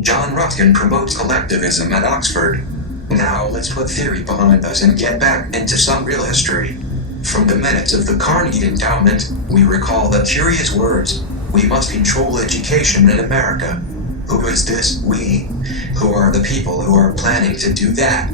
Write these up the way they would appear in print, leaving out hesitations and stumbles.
John Ruskin promotes collectivism at Oxford. Now let's put theory behind us and get back into some real history. From the minutes of the Carnegie Endowment, we recall the curious words, "We must control education in America." Who is this "we"? Who are the people who are planning to do that?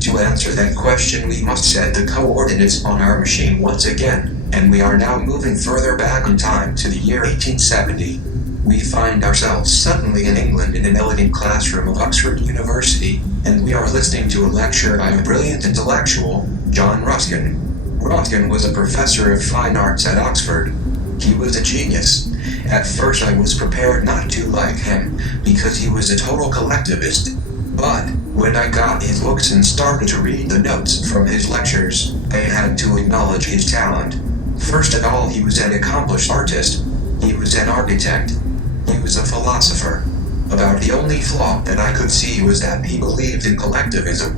To answer that question, we must set the coordinates on our machine once again, and we are now moving further back in time to the year 1870. We find ourselves suddenly in England in an elegant classroom of Oxford University, and we are listening to a lecture by a brilliant intellectual, John Ruskin. Ruskin was a professor of fine arts at Oxford. He was a genius. At first I was prepared not to like him, because he was a total collectivist. But when I got his books and started to read the notes from his lectures, I had to acknowledge his talent. First of all, he was an accomplished artist. He was an architect. He was a philosopher. About the only flaw that I could see was that he believed in collectivism.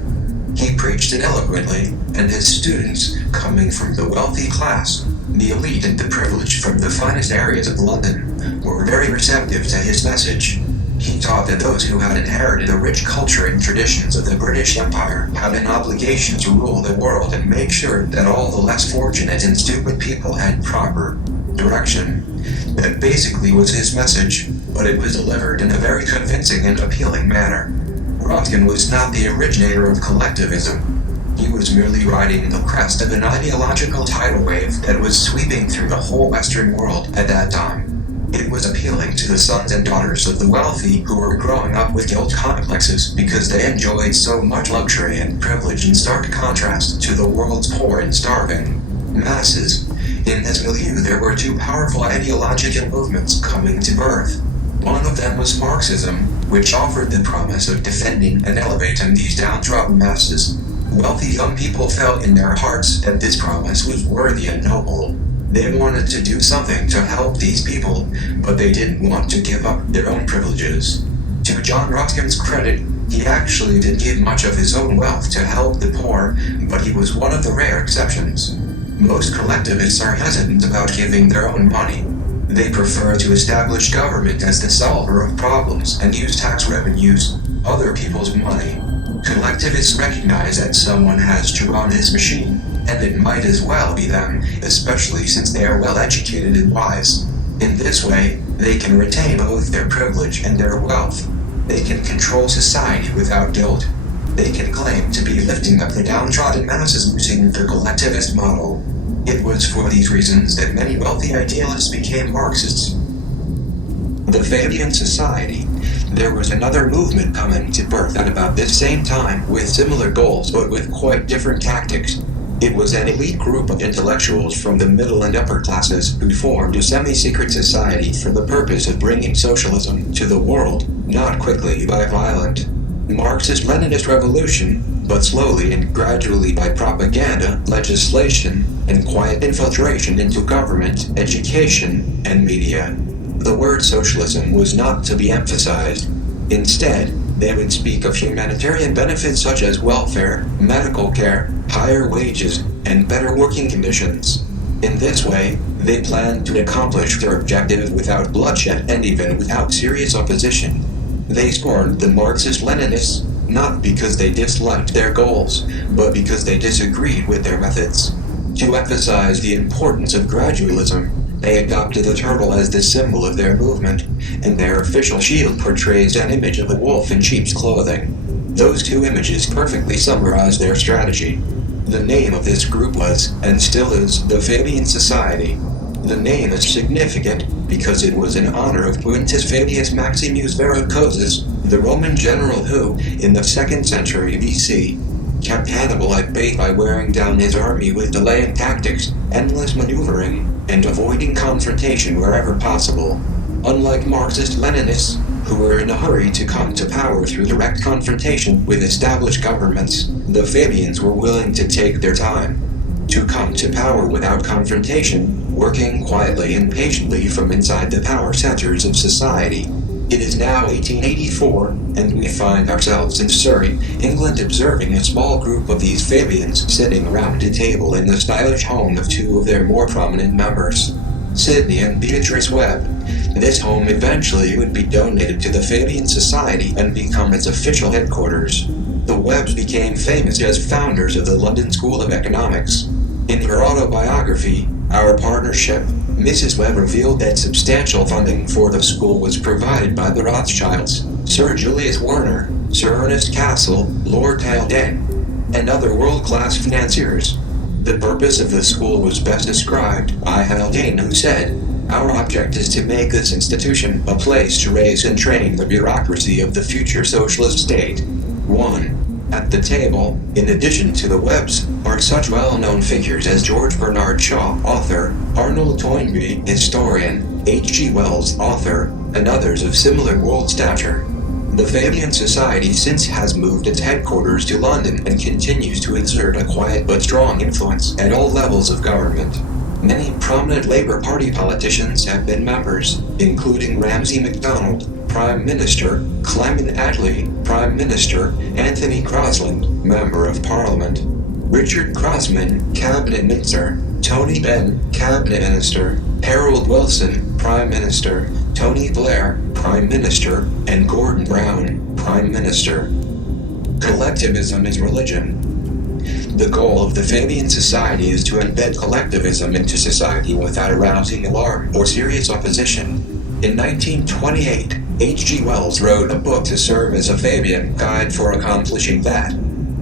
He preached it eloquently, and his students, coming from the wealthy class, the elite and the privileged from the finest areas of London, were very receptive to his message. He taught that those who had inherited the rich culture and traditions of the British Empire had an obligation to rule the world and make sure that all the less fortunate and stupid people had proper direction. That basically was his message, but it was delivered in a very convincing and appealing manner. Ruskin was not the originator of collectivism. He was merely riding the crest of an ideological tidal wave that was sweeping through the whole Western world at that time. It was appealing to the sons and daughters of the wealthy who were growing up with guilt complexes because they enjoyed so much luxury and privilege in stark contrast to the world's poor and starving masses. In this milieu there were two powerful ideological movements coming to birth. One of them was Marxism, which offered the promise of defending and elevating these downtrodden masses. Wealthy young people felt in their hearts that this promise was worthy and noble. They wanted to do something to help these people, but they didn't want to give up their own privileges. To John Ruskin's credit, he actually didn't give much of his own wealth to help the poor, but he was one of the rare exceptions. Most collectivists are hesitant about giving their own money. They prefer to establish government as the solver of problems and use tax revenues, other people's money. Collectivists recognize that someone has to run this machine, and it might as well be them, especially since they are well educated and wise. In this way, they can retain both their privilege and their wealth. They can control society without guilt. They can claim to be lifting up the downtrodden masses using the collectivist model. It was for these reasons that many wealthy idealists became Marxists. The Fabian Society. There was another movement coming to birth at about this same time with similar goals but with quite different tactics. It was an elite group of intellectuals from the middle and upper classes who formed a semi-secret society for the purpose of bringing socialism to the world, not quickly by violent Marxist-Leninist revolution, but slowly and gradually by propaganda, legislation, and quiet infiltration into government, education, and media. The word socialism was not to be emphasized. Instead, they would speak of humanitarian benefits such as welfare, medical care, higher wages, and better working conditions. In this way, they planned to accomplish their objective without bloodshed and even without serious opposition. They scorned the Marxist-Leninists, not because they disliked their goals, but because they disagreed with their methods. To emphasize the importance of gradualism, they adopted the turtle as the symbol of their movement, and their official shield portrays an image of a wolf in sheep's clothing. Those two images perfectly summarize their strategy. The name of this group was, and still is, the Fabian Society. The name is significant because it was in honor of Quintus Fabius Maximus Verrucosus, the Roman general who, in the 2nd century BC, kept Hannibal at bay by wearing down his army with delaying tactics, endless maneuvering, and avoiding confrontation wherever possible. Unlike Marxist-Leninists, who were in a hurry to come to power through direct confrontation with established governments, the Fabians were willing to take their time. To come to power without confrontation, working quietly and patiently from inside the power centers of society. It is now 1884, and we find ourselves in Surrey, England, observing a small group of these Fabians sitting around a table in the stylish home of two of their more prominent members, Sidney and Beatrice Webb. This home eventually would be donated to the Fabian Society and become its official headquarters. The Webbs became famous as founders of the London School of Economics. In her autobiography, Our Partnership, Mrs. Webb revealed that substantial funding for the school was provided by the Rothschilds, Sir Julius Warner, Sir Ernest Cassel, Lord Haldane, and other world-class financiers. The purpose of the school was best described by Haldane, who said, "Our object is to make this institution a place to raise and train the bureaucracy of the future socialist state." 1. At the table, in addition to the Webbs, are such well-known figures as George Bernard Shaw, author, Arnold Toynbee, historian, H.G. Wells, author, and others of similar world stature. The Fabian Society since has moved its headquarters to London and continues to exert a quiet but strong influence at all levels of government. Many prominent Labour Party politicians have been members, including Ramsay MacDonald, Prime Minister, Clement Attlee, Prime Minister, Anthony Crosland, Member of Parliament, Richard Crossman, Cabinet Minister, Tony Benn, Cabinet Minister, Harold Wilson, Prime Minister, Tony Blair, Prime Minister, and Gordon Brown, Prime Minister. Collectivism is religion. The goal of the Fabian Society is to embed collectivism into society without arousing alarm or serious opposition. In 1928, H.G. Wells wrote a book to serve as a Fabian guide for accomplishing that.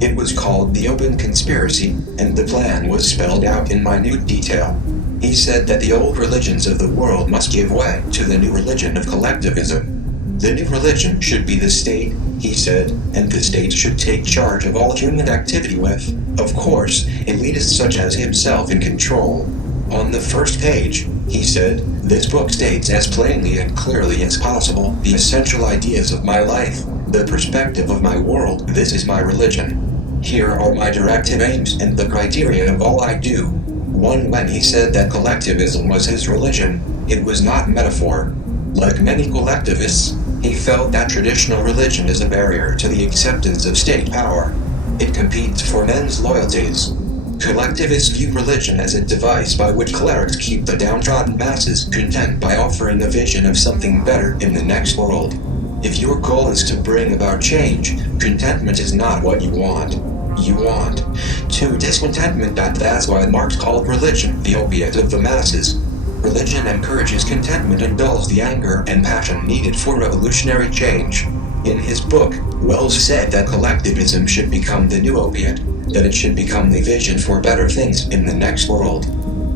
It was called The Open Conspiracy, and the plan was spelled out in minute detail. He said that the old religions of the world must give way to the new religion of collectivism. The new religion should be the state, he said, and the state should take charge of all human activity with, of course, elitists such as himself in control. On the first page, he said, "This book states as plainly and clearly as possible the essential ideas of my life, the perspective of my world. This is my religion. Here are my directive aims and the criteria of all I do." When he said that collectivism was his religion, it was not metaphor. Like many collectivists, he felt that traditional religion is a barrier to the acceptance of state power. It competes for men's loyalties. Collectivists view religion as a device by which clerics keep the downtrodden masses content by offering a vision of something better in the next world. If your goal is to bring about change, contentment is not what you want. You want to discontentment. That's why Marx called religion the opiate of the masses. Religion encourages contentment and dulls the anger and passion needed for revolutionary change. In his book, Wells said that collectivism should become the new opiate, that it should become the vision for better things in the next world.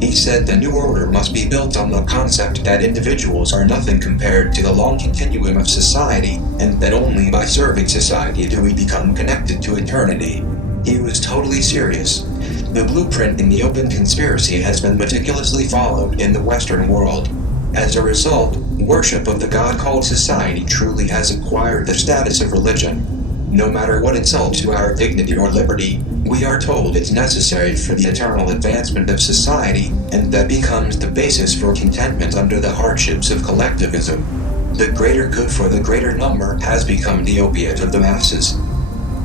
He said the new order must be built on the concept that individuals are nothing compared to the long continuum of society, and that only by serving society do we become connected to eternity. He was totally serious. The blueprint in The Open Conspiracy has been meticulously followed in the Western world. As a result, worship of the God called society truly has acquired the status of religion. No matter what insults to our dignity or liberty, we are told it's necessary for the eternal advancement of society, and that becomes the basis for contentment under the hardships of collectivism. The greater good for the greater number has become the opiate of the masses.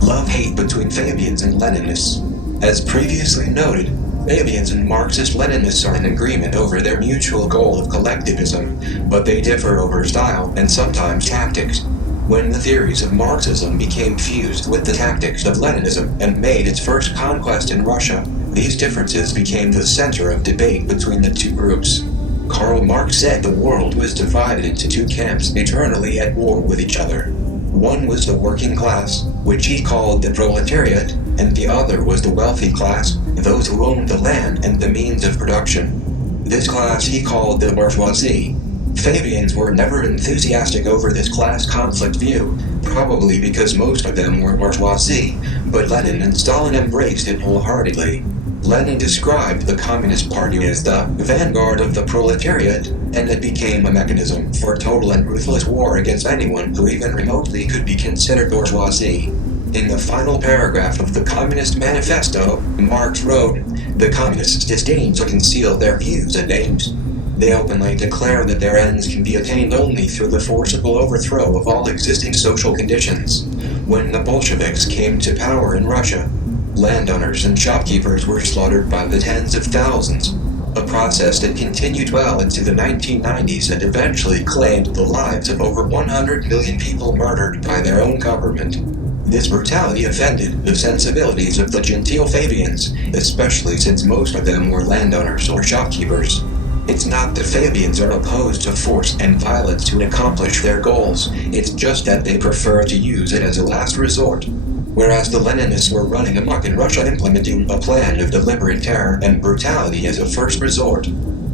Love-hate between Fabians and Leninists. As previously noted, Fabians and Marxist-Leninists are in agreement over their mutual goal of collectivism, but they differ over style and sometimes tactics. When the theories of Marxism became fused with the tactics of Leninism and made its first conquest in Russia, these differences became the center of debate between the two groups. Karl Marx said the world was divided into two camps eternally at war with each other. One was the working class, which he called the proletariat, and the other was the wealthy class, those who owned the land and the means of production. This class he called the bourgeoisie. Fabians were never enthusiastic over this class conflict view, probably because most of them were bourgeoisie, but Lenin and Stalin embraced it wholeheartedly. Lenin described the Communist Party as the vanguard of the proletariat, and it became a mechanism for total and ruthless war against anyone who even remotely could be considered bourgeoisie. In the final paragraph of the Communist Manifesto, Marx wrote, "The Communists disdain to conceal their views and aims. They openly declare that their ends can be attained only through the forcible overthrow of all existing social conditions. When the Bolsheviks came to power in Russia, landowners and shopkeepers were slaughtered by the tens of thousands. a process that continued well into the 1990s and eventually claimed the lives of over 100 million people murdered by their own government. This brutality offended the sensibilities of the genteel Fabians, especially since most of them were landowners or shopkeepers. It's not that Fabians are opposed to force and violence to accomplish their goals, it's just that they prefer to use it as a last resort. Whereas the Leninists were running amok in Russia implementing a plan of deliberate terror and brutality as a first resort.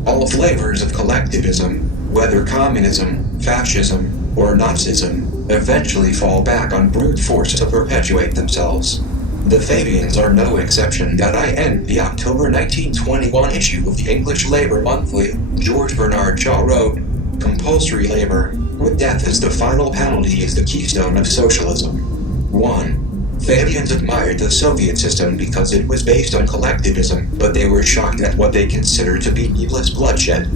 All flavors of collectivism, whether communism, fascism, or Nazism, eventually fall back on brute force to perpetuate themselves. The Fabians are no exception. In the October 1921 issue of the English Labour Monthly, George Bernard Shaw wrote, "Compulsory labor, with death as the final penalty, is the keystone of socialism." 1. Fabians admired the Soviet system because it was based on collectivism, but they were shocked at what they considered to be needless bloodshed.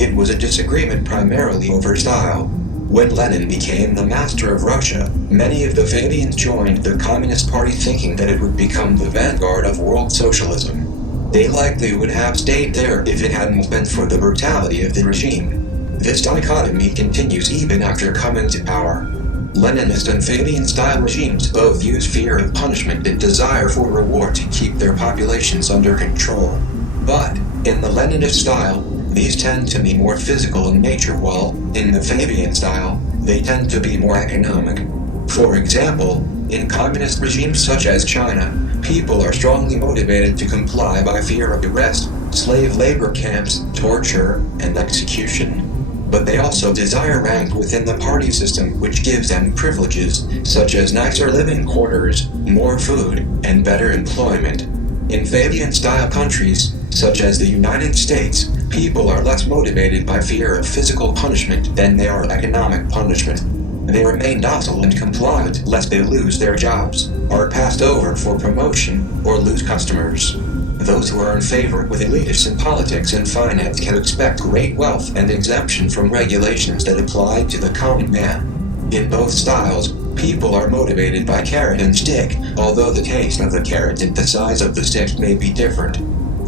It was a disagreement primarily over style. When Lenin became the master of Russia, many of the Fabians joined the Communist Party thinking that it would become the vanguard of world socialism. They likely would have stayed there if it hadn't been for the brutality of the regime. This dichotomy continues even after coming to power. Leninist and Fabian-style regimes both use fear of punishment and desire for reward to keep their populations under control. But, in the Leninist style, these tend to be more physical in nature, while, in the Fabian style, they tend to be more economic. For example, in communist regimes such as China, people are strongly motivated to comply by fear of arrest, slave labor camps, torture, and execution. But they also desire rank within the party system, which gives them privileges, such as nicer living quarters, more food, and better employment. In Fabian-style countries, such as the United States, people are less motivated by fear of physical punishment than they are economic punishment. They remain docile and compliant lest they lose their jobs, are passed over for promotion, or lose customers. Those who are in favor with elitists in politics and finance can expect great wealth and exemption from regulations that apply to the common man. In both styles, people are motivated by carrot and stick, although the taste of the carrot and the size of the stick may be different.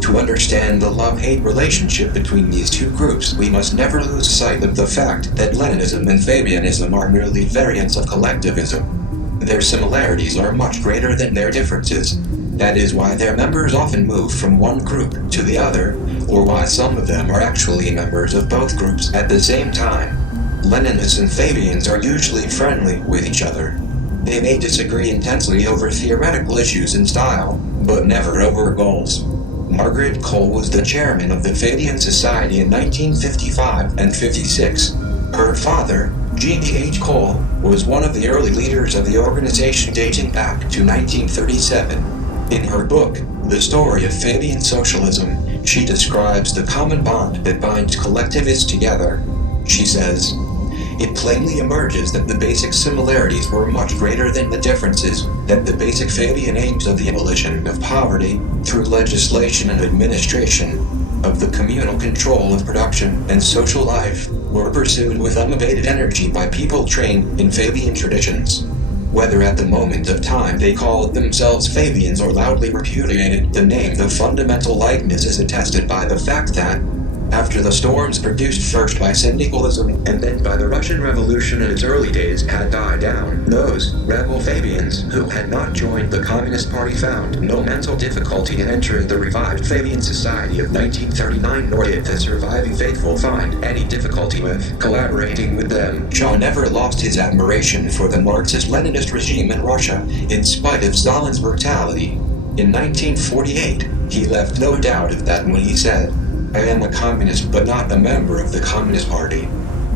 To understand the love-hate relationship between these two groups, we must never lose sight of the fact that Leninism and Fabianism are merely variants of collectivism. Their similarities are much greater than their differences. That is why their members often move from one group to the other, or why some of them are actually members of both groups at the same time. Leninists and Fabians are usually friendly with each other. They may disagree intensely over theoretical issues and style, but never over goals. Margaret Cole was the chairman of the Fabian Society in 1955 and 56. Her father, G.H. Cole, was one of the early leaders of the organization dating back to 1937. In her book, The Story of Fabian Socialism, she describes the common bond that binds collectivists together. She says, "It plainly emerges that the basic similarities were much greater than the differences, that the basic Fabian aims of the abolition of poverty, through legislation and administration, of the communal control of production and social life, were pursued with unabated energy by people trained in Fabian traditions. Whether at the moment of time they called themselves Fabians or loudly repudiated the name, the fundamental likeness is attested by the fact that, after the storms produced first by syndicalism and then by the Russian Revolution in its early days had died down, those rebel Fabians who had not joined the Communist Party found no mental difficulty in entering the revived Fabian Society of 1939, nor did the surviving faithful find any difficulty with collaborating with them." Shaw never lost his admiration for the Marxist-Leninist regime in Russia, in spite of Stalin's brutality. In 1948, he left no doubt of that when he said, "I am a communist but not a member of the Communist Party.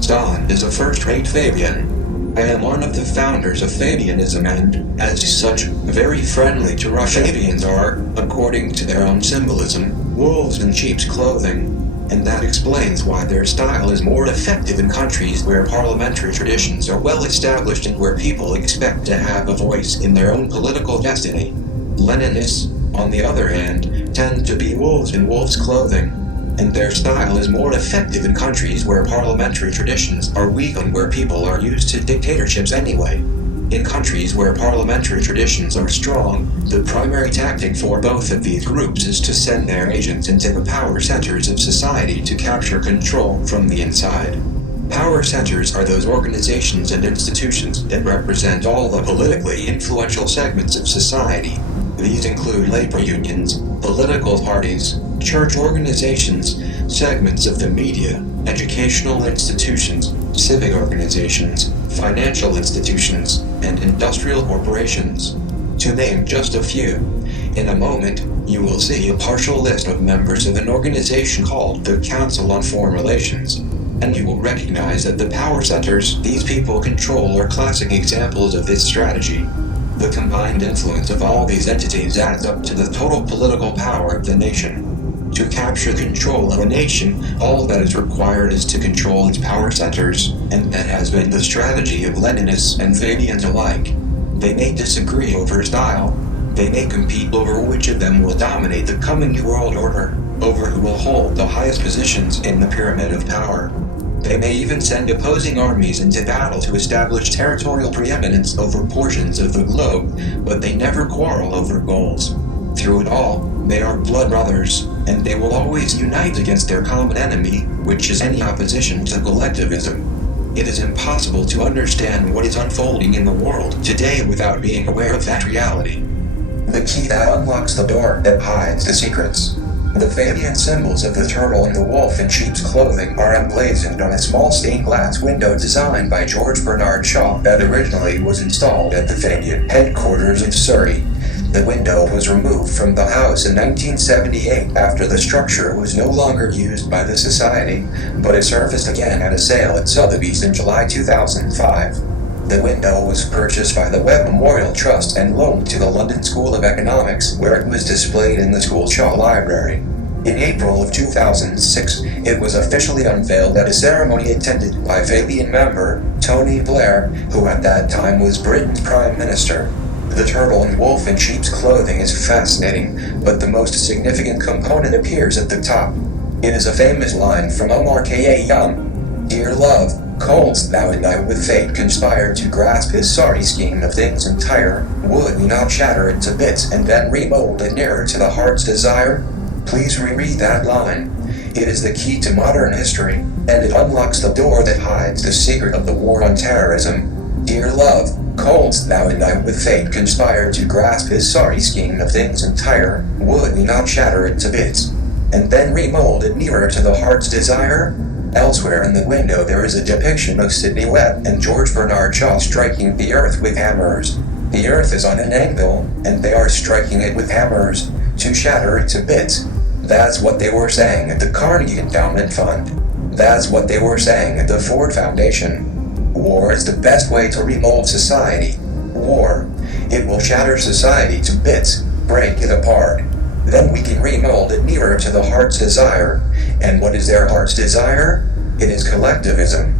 Stalin is a first-rate Fabian. I am one of the founders of Fabianism and, as such, very friendly to Russia. Fabians are, according to their own symbolism, wolves in sheep's clothing, and that explains why their style is more effective in countries where parliamentary traditions are well established and where people expect to have a voice in their own political destiny. Leninists, on the other hand, tend to be wolves in wolf's clothing, and their style is more effective in countries where parliamentary traditions are weak and where people are used to dictatorships anyway." In countries where parliamentary traditions are strong, the primary tactic for both of these groups is to send their agents into the power centers of society to capture control from the inside. Power centers are those organizations and institutions that represent all the politically influential segments of society. These include labor unions, political parties, church organizations, segments of the media, educational institutions, civic organizations, financial institutions, and industrial corporations. To name just a few, in a moment, you will see a partial list of members of an organization called the Council on Foreign Relations, and you will recognize that the power centers these people control are classic examples of this strategy. The combined influence of all these entities adds up to the total political power of the nation. To capture control of a nation, all that is required is to control its power centers, and that has been the strategy of Leninists and Fabians alike. They may disagree over style, they may compete over which of them will dominate the coming New World Order, over who will hold the highest positions in the pyramid of power. They may even send opposing armies into battle to establish territorial preeminence over portions of the globe, but they never quarrel over goals. Through it all, they are blood brothers, and they will always unite against their common enemy, which is any opposition to collectivism. It is impossible to understand what is unfolding in the world today without being aware of that reality. The key that unlocks the door that hides the secrets. The Fabian symbols of the turtle and the wolf in sheep's clothing are emblazoned on a small stained glass window designed by George Bernard Shaw that originally was installed at the Fabian headquarters in Surrey. The window was removed from the house in 1978 after the structure was no longer used by the society, but it surfaced again at a sale at Sotheby's in July 2005. The window was purchased by the Webb Memorial Trust and loaned to the London School of Economics, where it was displayed in the school Shaw Library. In April of 2006, it was officially unveiled at a ceremony attended by Fabian member Tony Blair, who at that time was Britain's Prime Minister. The turtle and wolf in sheep's clothing is fascinating, but the most significant component appears at the top. It is a famous line from Omar Khayyam: "Dear love, coldst thou and I with fate conspire to grasp his sorry scheme of things entire, would we not shatter it to bits and then remold it nearer to the heart's desire?" Please reread that line. It is the key to modern history, and it unlocks the door that hides the secret of the war on terrorism. Dear love, coldst thou and I with fate conspire to grasp his sorry scheme of things entire, would we not shatter it to bits, and then remold it nearer to the heart's desire? Elsewhere in the window there is a depiction of Sidney Webb and George Bernard Shaw striking the earth with hammers. The earth is on an angle, and they are striking it with hammers to shatter it to bits. That's what they were saying at the Carnegie Endowment Fund. That's what they were saying at the Ford Foundation. War is the best way to remold society. War. It will shatter society to bits, break it apart. Then we can remold it nearer to the heart's desire. And what is their heart's desire? It is collectivism.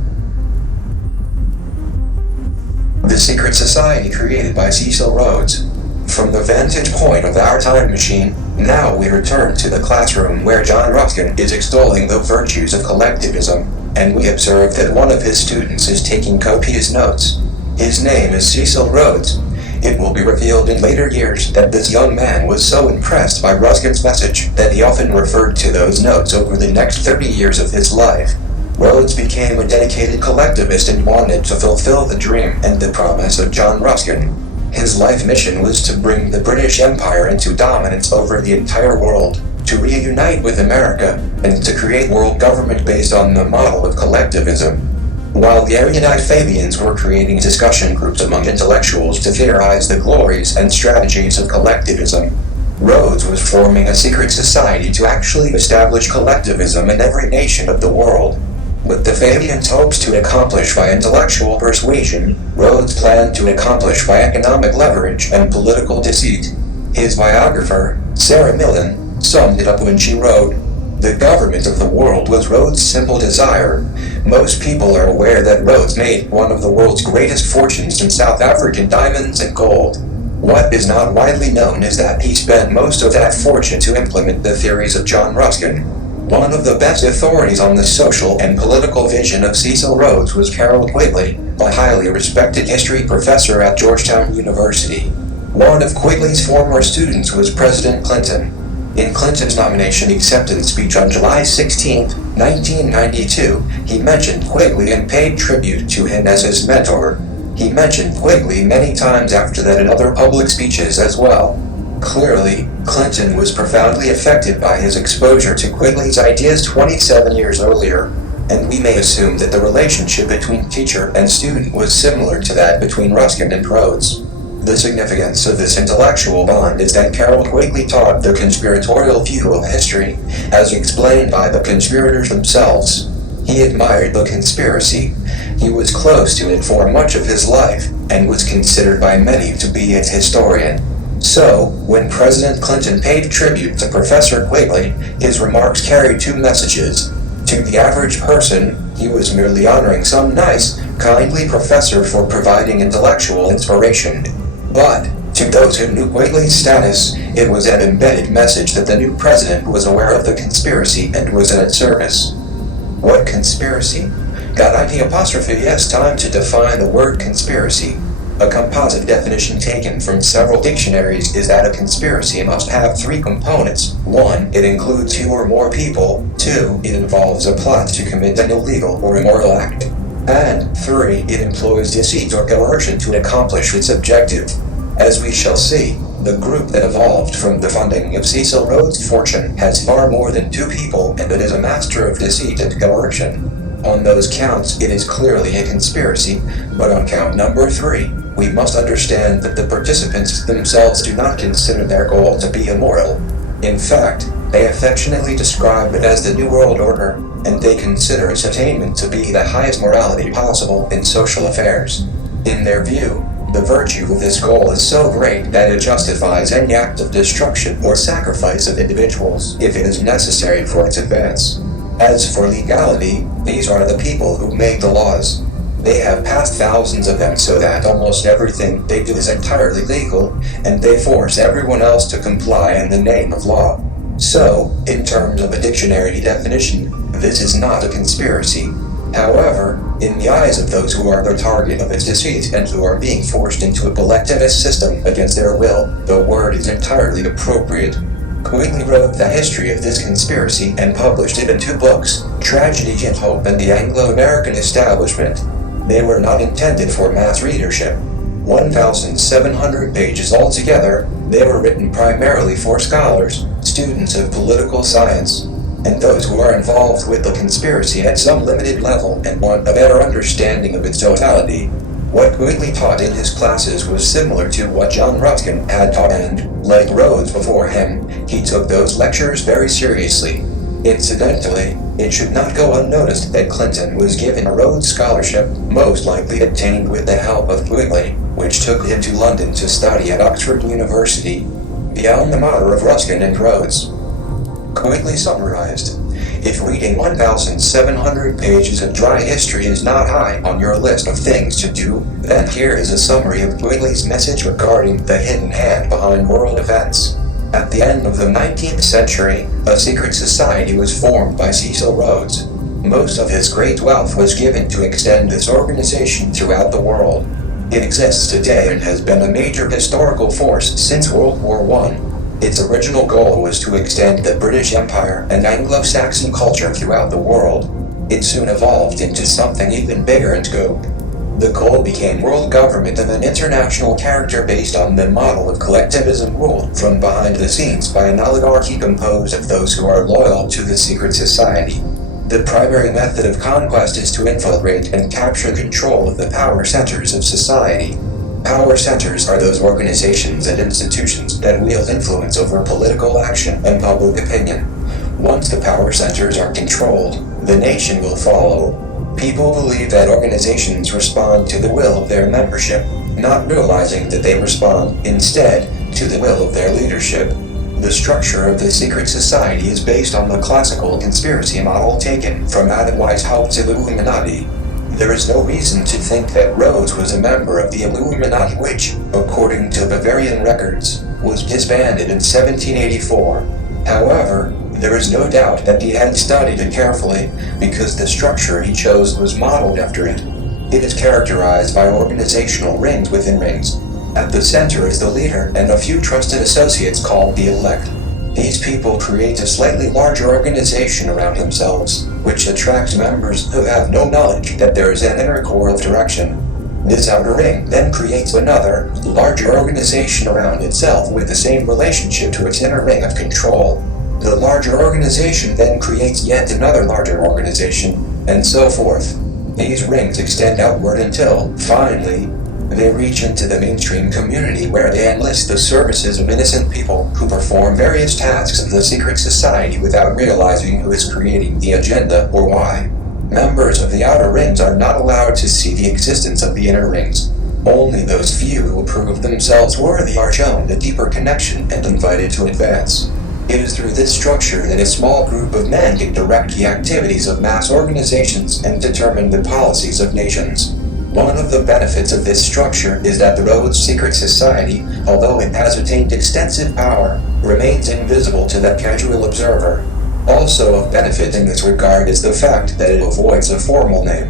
The secret society created by Cecil Rhodes. From the vantage point of our time machine, now we return to the classroom where John Ruskin is extolling the virtues of collectivism, and we observe that one of his students is taking copious notes. His name is Cecil Rhodes. It will be revealed in later years that this young man was so impressed by Ruskin's message that he often referred to those notes over the next 30 years of his life. Rhodes became a dedicated collectivist and wanted to fulfill the dream and the promise of John Ruskin. His life mission was to bring the British Empire into dominance over the entire world, to reunite with America, and to create world government based on the model of collectivism. While the erudite Fabians were creating discussion groups among intellectuals to theorize the glories and strategies of collectivism, Rhodes was forming a secret society to actually establish collectivism in every nation of the world. What the Fabians hoped to accomplish by intellectual persuasion, Rhodes planned to accomplish by economic leverage and political deceit. His biographer, Sarah Millen, summed it up when she wrote, "The government of the world was Rhodes' simple desire. Most people are aware that Rhodes made one of the world's greatest fortunes in South African diamonds and gold. What is not widely known is that he spent most of that fortune to implement the theories of John Ruskin." One of the best authorities on the social and political vision of Cecil Rhodes was Carol Quigley, a highly respected history professor at Georgetown University. One of Quigley's former students was President Clinton. In Clinton's nomination acceptance speech on July 16, 1992, he mentioned Quigley and paid tribute to him as his mentor. He mentioned Quigley many times after that in other public speeches as well. Clearly, Clinton was profoundly affected by his exposure to Quigley's ideas 27 years earlier, and we may assume that the relationship between teacher and student was similar to that between Ruskin and Rhodes. The significance of this intellectual bond is that Carroll Quigley taught the conspiratorial view of history, as explained by the conspirators themselves. He admired the conspiracy. He was close to it for much of his life, and was considered by many to be its historian. So, when President Clinton paid tribute to Professor Quigley, his remarks carried two messages. To the average person, he was merely honoring some nice, kindly professor for providing intellectual inspiration. But, to those who knew Quigley's status, it was an embedded message that the new president was aware of the conspiracy and was in its service. What conspiracy? Got IT''S time to define the word conspiracy. A composite definition taken from several dictionaries is that a conspiracy must have three components. 1. It includes two or more people. 2. It involves a plot to commit an illegal or immoral act. And 3. It employs deceit or coercion to accomplish its objective. As we shall see, the group that evolved from the funding of Cecil Rhodes' fortune has far more than two people, and it is a master of deceit and coercion. On those counts, it is clearly a conspiracy, but on count number 3, we must understand that the participants themselves do not consider their goal to be immoral. In fact, they affectionately describe it as the New World Order, and they consider its attainment to be the highest morality possible in social affairs. In their view, the virtue of this goal is so great that it justifies any act of destruction or sacrifice of individuals if it is necessary for its advance. As for legality, these are the people who make the laws. They have passed thousands of them so that almost everything they do is entirely legal, and they force everyone else to comply in the name of law. So, in terms of a dictionary definition, this is not a conspiracy. However, in the eyes of those who are the target of its deceit and who are being forced into a collectivist system against their will, the word is entirely appropriate. Quigley wrote the history of this conspiracy and published it in 2 books, Tragedy and Hope and the Anglo-American Establishment. They were not intended for mass readership. 1,700 pages altogether, they were written primarily for scholars, students of political science, and those who are involved with the conspiracy at some limited level and want a better understanding of its totality. What Quigley taught in his classes was similar to what John Ruskin had taught, and, like Rhodes before him, he took those lectures very seriously. Incidentally, it should not go unnoticed that Clinton was given a Rhodes Scholarship, most likely obtained with the help of Quigley, which took him to London to study at Oxford University, the alma mater of Ruskin and Rhodes. Quigley summarized, if reading 1,700 pages of dry history is not high on your list of things to do, then here is a summary of Quigley's message regarding the hidden hand behind world events. At the end of the 19th century, a secret society was formed by Cecil Rhodes. Most of his great wealth was given to extend this organization throughout the world. It exists today and has been a major historical force since World War I. Its original goal was to extend the British Empire and Anglo-Saxon culture throughout the world. It soon evolved into something even bigger in scope. The goal became world government of an international character based on the model of collectivism ruled from behind the scenes by an oligarchy composed of those who are loyal to the secret society. The primary method of conquest is to infiltrate and capture control of the power centers of society. Power centers are those organizations and institutions that wield influence over political action and public opinion. Once the power centers are controlled, the nation will follow. People believe that organizations respond to the will of their membership, not realizing that they respond, instead, to the will of their leadership. The structure of the secret society is based on the classical conspiracy model taken from Adam Weishaupt's Illuminati. There is no reason to think that Rhodes was a member of the Illuminati which, according to Bavarian records, was disbanded in 1784. However, there is no doubt that he had studied it carefully, because the structure he chose was modeled after it. It is characterized by organizational rings within rings. At the center is the leader and a few trusted associates called the elect. These people create a slightly larger organization around themselves, which attracts members who have no knowledge that there is an inner core of direction. This outer ring then creates another, larger organization around itself with the same relationship to its inner ring of control. The larger organization then creates yet another larger organization, and so forth. These rings extend outward until, finally, they reach into the mainstream community where they enlist the services of innocent people who perform various tasks of the secret society without realizing who is creating the agenda or why. Members of the outer rings are not allowed to see the existence of the inner rings. Only those few who prove themselves worthy are shown a deeper connection and invited to advance. It is through this structure that a small group of men can direct the activities of mass organizations and determine the policies of nations. One of the benefits of this structure is that the Rhodes secret society, although it has attained extensive power, remains invisible to the casual observer. Also of benefit in this regard is the fact that it avoids a formal name.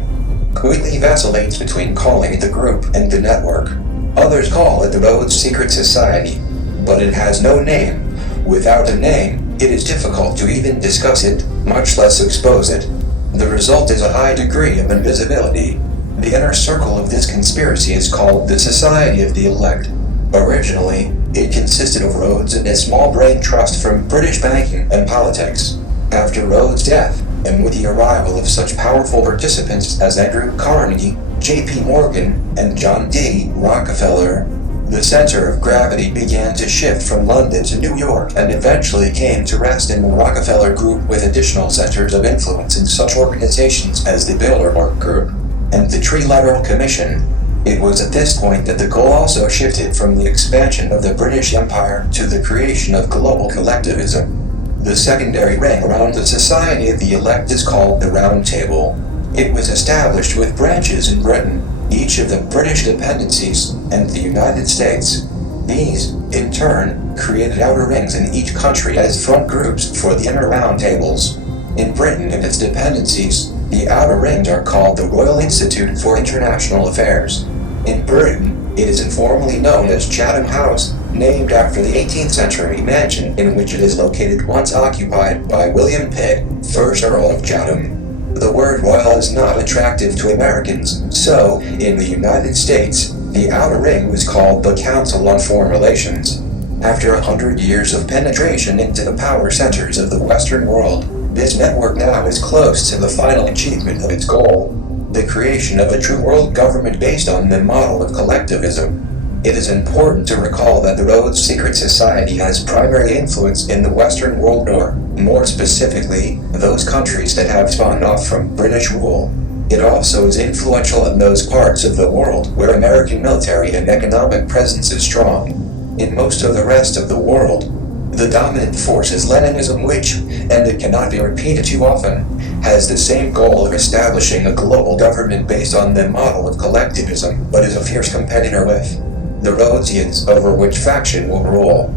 QUIGLEY vacillates between calling it the group and the network. Others call it the Rhodes secret society, but it has no name. Without a name, it is difficult to even discuss it, much less expose it. The result is a high degree of invisibility. The inner circle of this conspiracy is called the Society of the Elect. Originally, it consisted of Rhodes and a small brain trust from British banking and politics. After Rhodes' death, and with the arrival of such powerful participants as Andrew Carnegie, J.P. Morgan, and John D. Rockefeller, the center of gravity began to shift from London to New York and eventually came to rest in the Rockefeller Group with additional centers of influence in such organizations as the Bilderberg Group and the Trilateral Commission. It was at this point that the goal also shifted from the expansion of the British Empire to the creation of global collectivism. The secondary ring around the Society of the Elect is called the Round Table. It was established with branches in Britain, each of the British dependencies, and the United States. These, in turn, created outer rings in each country as front groups for the inner round tables. In Britain and its dependencies, the outer rings are called the Royal Institute for International Affairs. In Britain, it is informally known as Chatham House, named after the 18th century mansion in which it is located, once occupied by William Pitt, 1st Earl of Chatham. The word royal is not attractive to Americans, so, in the United States, the outer ring was called the Council on Foreign Relations. After 100 years of penetration into the power centers of the Western world, this network now is close to the final achievement of its goal, the creation of a true world government based on the model of collectivism. It is important to recall that the Rhodes secret society has primary influence in the Western world, or, more specifically, those countries that have spun off from British rule. It also is influential in those parts of the world where American military and economic presence is strong. In most of the rest of the world, the dominant force is Leninism, which, and it cannot be repeated too often, has the same goal of establishing a global government based on the model of collectivism, but is a fierce competitor with the Rhodesians over which faction will rule.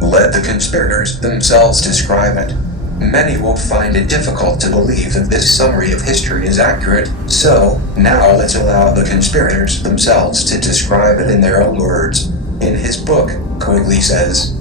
Let the conspirators themselves describe it. Many will find it difficult to believe that this summary of history is accurate, so now let's allow the conspirators themselves to describe it in their own words. In his book, QUIGLEY says,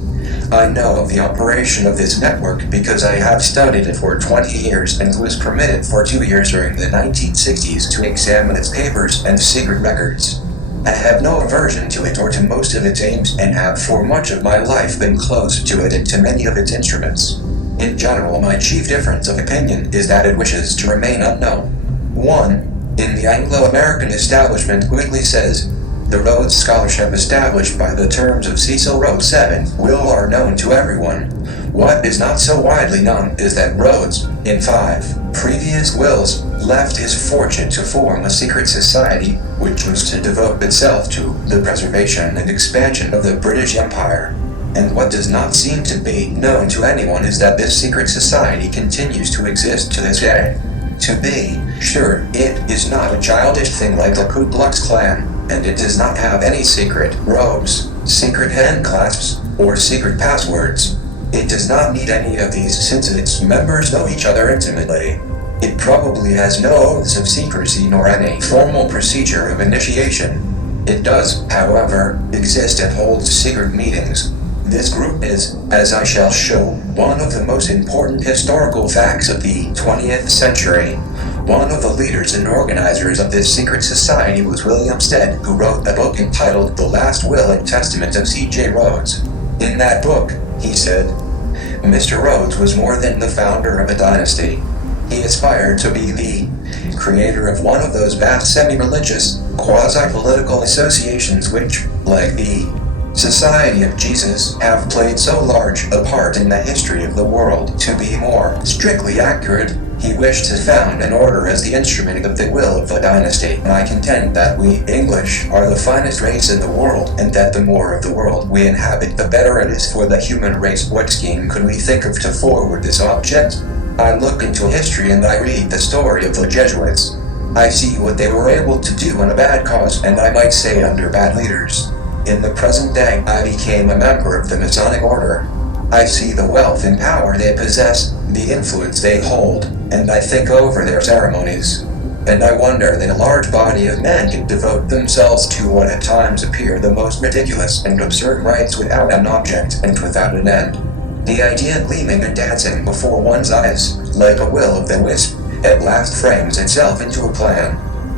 "I know of the operation of this network because I have studied it for 20 years and was permitted for 2 years during the 1960s to examine its papers and secret records. I have no aversion to it or to most of its aims and have for much of my life been close to it and to many of its instruments. In general, my chief difference of opinion is that it wishes to remain unknown. 1. In the Anglo-American establishment, QUIGLEY says, the Rhodes Scholarship established by the terms of CECIL Rhodes 7 are known to everyone. What is not so widely known is that Rhodes, in 5 previous wills, left his fortune to form a secret society which was to devote itself to the preservation and expansion of the British Empire. And what does not seem to be known to anyone is that this secret society continues to exist to this day. To be sure, it is not a childish thing like the Ku Klux Klan, and it does not have any secret robes, secret hand clasps, or secret passwords. It does not need any of these since its members know each other intimately. It probably has no oaths of secrecy nor any formal procedure of initiation. It does, however, exist and holds secret meetings. This group is, as I shall show, one of the most important historical facts of the 20th century. One of the leaders and organizers of this secret society was William Stead, who wrote a book entitled The Last Will and Testament of C.J. Rhodes. In that book, he said, Mr. Rhodes was more than the founder of a dynasty. He aspired to be the creator of one of those vast semi-religious, quasi-political associations which, like the Society of Jesus, have played so large a part in the history of the world. To be more strictly accurate, he wished to found an order as the instrument of the will of the dynasty. And I contend that we English are the finest race in the world, and that the more of the world we inhabit, the better it is for the human race. What scheme could we think of to forward this object? I look into history and I read the story of the Jesuits. I see what they were able to do in a bad cause, and I might say under bad leaders. In the present day, I became a member of the Masonic Order. I see the wealth and power they possess, the influence they hold, and I think over their ceremonies. And I wonder that a large body of men can devote themselves to what at times appear the most ridiculous and absurd rites without an object and without an end. The idea gleaming and dancing before one's eyes, like a will-o'-the-wisp, at last frames itself into a plan.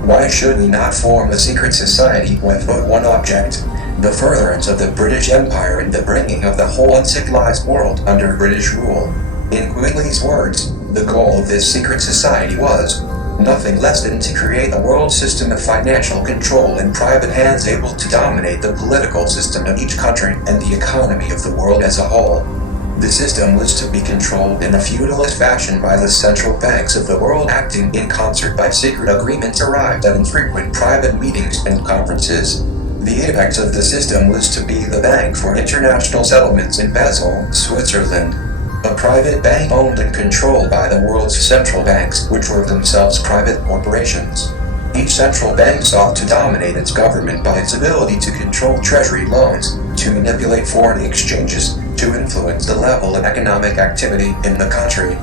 Why should we not form a secret society with but one object? The furtherance of the British Empire and the bringing of the whole uncivilized world under British rule. In Quigley's words, the goal of this secret society was nothing less than to create a world system of financial control in private hands able to dominate the political system of each country and the economy of the world as a whole. The system was to be controlled in a feudalist fashion by the central banks of the world, acting in concert by secret agreements arrived at infrequent private meetings and conferences. The apex of the system was to be the Bank for International Settlements in Basel, Switzerland. A private bank owned and controlled by the world's central banks, which were themselves private corporations. Each central bank sought to dominate its government by its ability to control treasury loans, to manipulate foreign exchanges, to influence the level of economic activity in the country,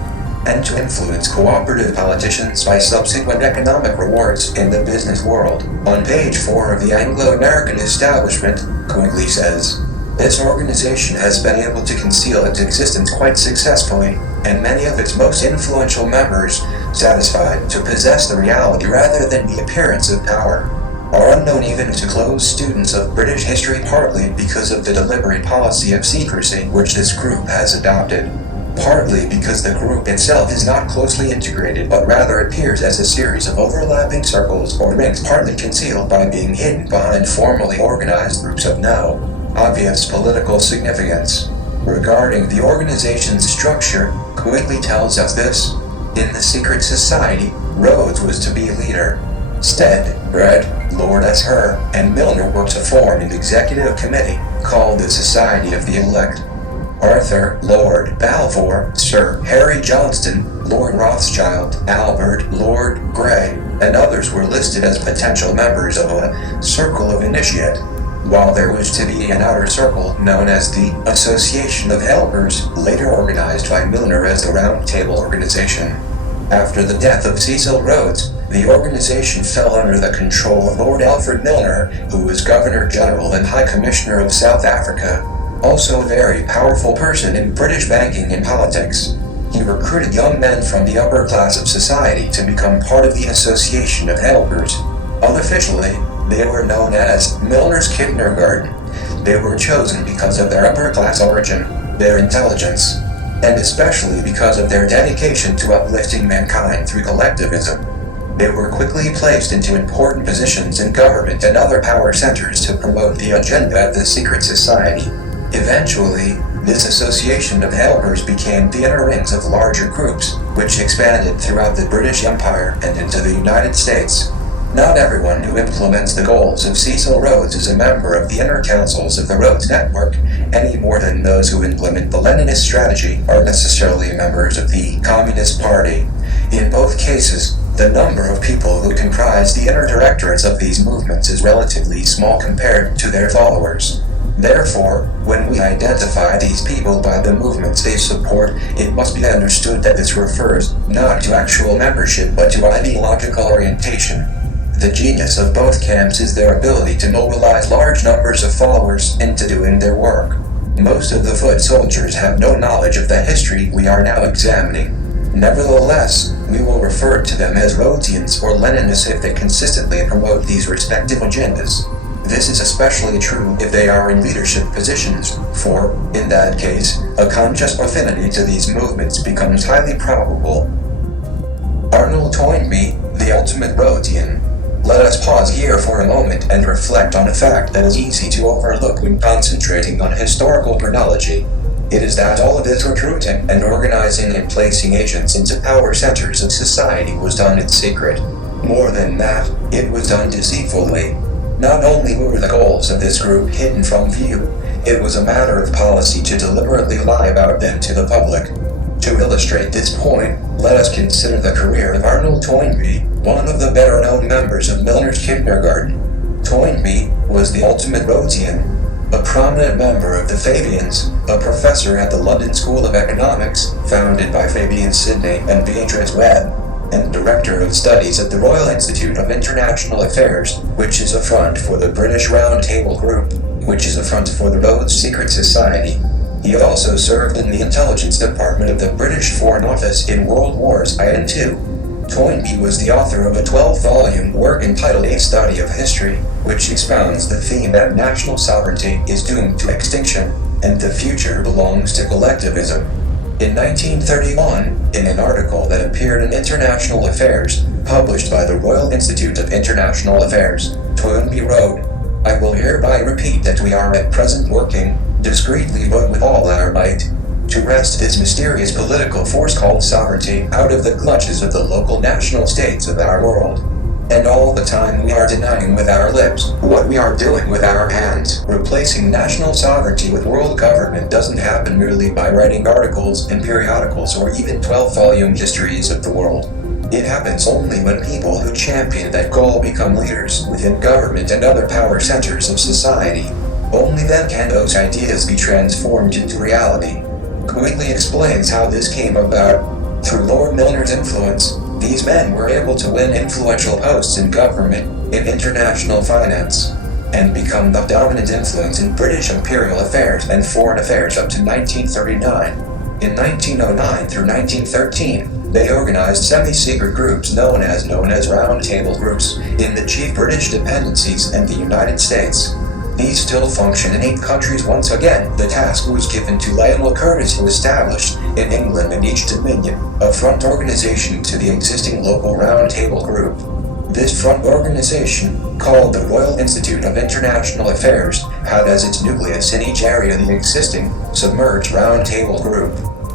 and to influence cooperative politicians by subsequent economic rewards in the business world. On page 4 of the Anglo-American Establishment, Quigley says, this organization has been able to conceal its existence quite successfully, and many of its most influential members, satisfied to possess the reality rather than the appearance of power, are unknown even to close students of British history, partly because of the deliberate policy of secrecy which this group has adopted. Partly because the group itself is not closely integrated, but rather appears as a series of overlapping circles or rings partly concealed by being hidden behind formally organized groups of no obvious political significance. Regarding the organization's structure, Quigley tells us this. In the secret society, Rhodes was to be leader. Stead, Red, Lord as her, and Milner were to form an executive committee called the Society of the Elect. Arthur, Lord Balfour, Sir Harry Johnston, Lord Rothschild, Albert, Lord Grey, and others were listed as potential members of a circle of initiate, while there was to be an outer circle known as the Association of Helpers, later organized by Milner as the Round Table Organization. After the death of Cecil Rhodes, the organization fell under the control of Lord Alfred Milner, who was Governor General and High Commissioner of South Africa. Also a very powerful person in British banking and politics. He recruited young men from the upper class of society to become part of the Association of Helpers. Unofficially, they were known as Milner's Kindergarten. They were chosen because of their upper class origin, their intelligence, and especially because of their dedication to uplifting mankind through collectivism. They were quickly placed into important positions in government and other power centers to promote the agenda of the secret society. Eventually, this association of helpers became the inner rings of larger groups, which expanded throughout the British Empire and into the United States. Not everyone who implements the goals of Cecil Rhodes is a member of the inner councils of the Rhodes Network, any more than those who implement the Leninist strategy are necessarily members of the Communist Party. In both cases, the number of people who comprise the inner directorates of these movements is relatively small compared to their followers. Therefore, when we identify these people by the movements they support, it must be understood that this refers not to actual membership but to ideological orientation. The genius of both camps is their ability to mobilize large numbers of followers into doing their work. Most of the foot soldiers have no knowledge of the history we are now examining. Nevertheless, we will refer to them as Rhodesians or Leninists if they consistently promote these respective agendas. This is especially true if they are in leadership positions, for, in that case, a conscious affinity to these movements becomes highly probable. Arnold Toynbee, the ultimate Rhodesian. Let us pause here for a moment and reflect on a fact that is easy to overlook when concentrating on historical chronology. It is that all of this recruiting and organizing and placing agents into power centers of society was done in secret. More than that, it was done deceitfully. Not only were the goals of this group hidden from view, it was a matter of policy to deliberately lie about them to the public. To illustrate this point, let us consider the career of Arnold Toynbee, one of the better-known members of Milner's kindergarten. Toynbee was the ultimate Rhodesian, a prominent member of the Fabians, a professor at the London School of Economics, founded by Fabian Sidney and Beatrice Webb, and Director of Studies at the Royal Institute of International Affairs, which is a front for the British Round Table Group, which is a front for the Rhodes Secret Society. He also served in the Intelligence Department of the British Foreign Office in World Wars I and II. Toynbee was the author of a 12-volume work entitled A Study of History, which expounds the theme that national sovereignty is doomed to extinction, and the future belongs to collectivism. In 1931, in an article that appeared in International Affairs, published by the Royal Institute of International Affairs, Toynbee wrote, "I will hereby repeat that we are at present working, discreetly but with all our might, to wrest this mysterious political force called sovereignty out of the clutches of the local national states of our world. And all the time we are denying with our lips what we are doing with our hands. Replacing national sovereignty with world government doesn't happen merely by writing articles in periodicals or even 12-volume histories of the world. It happens only when people who champion that goal become leaders within government and other power centers of society. Only then can those ideas be transformed into reality." Quigley explains how this came about. Through Lord Milner's influence, these men were able to win influential posts in government, in international finance, and become the dominant influence in British imperial affairs and foreign affairs up to 1939. In 1909 through 1913, they organized semi-secret groups known as Round Table Groups in the chief British dependencies and the United States. These still function in 8 countries. Once again, the task was given to Lionel Curtis, who established, in England and each dominion, a front organization to the existing local Round Table Group. This front organization, called the Royal Institute of International Affairs, had as its nucleus in each area the existing, submerged Round Table Group.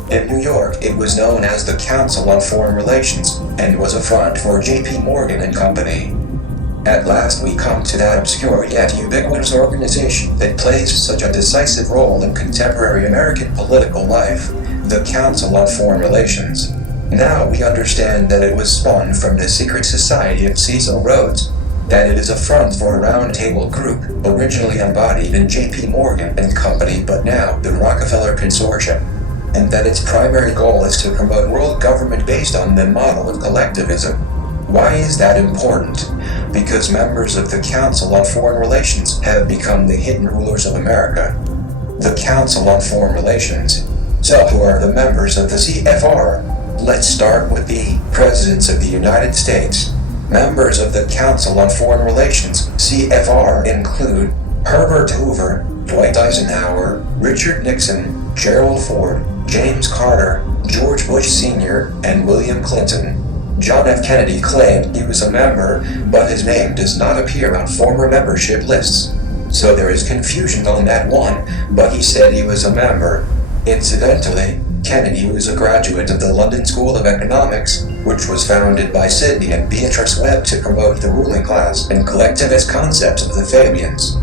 In New York, it was known as the Council on Foreign Relations, and was a front for J.P. Morgan and Company. At last we come to that obscure yet ubiquitous organization that plays such a decisive role in contemporary American political life, the Council on Foreign Relations. Now we understand that it was spawned from the secret society of Cecil Rhodes, that it is a front for a Round Table Group, originally embodied in J.P. Morgan and Company but now the Rockefeller Consortium, and that its primary goal is to promote world government based on the model of collectivism. Why is that important? Because members of the Council on Foreign Relations have become the hidden rulers of America. The Council on Foreign Relations. So who are the members of the CFR? Let's start with the Presidents of the United States. Members of the Council on Foreign Relations, CFR, include Herbert Hoover, Dwight Eisenhower, Richard Nixon, Gerald Ford, James Carter, George Bush Sr., and William Clinton. John F. Kennedy claimed he was a member, but his name does not appear on former membership lists. So there is confusion on that one, but he said he was a member. Incidentally, Kennedy was a graduate of the London School of Economics, which was founded by Sidney and Beatrice Webb to promote the ruling class and collectivist concepts of the Fabians.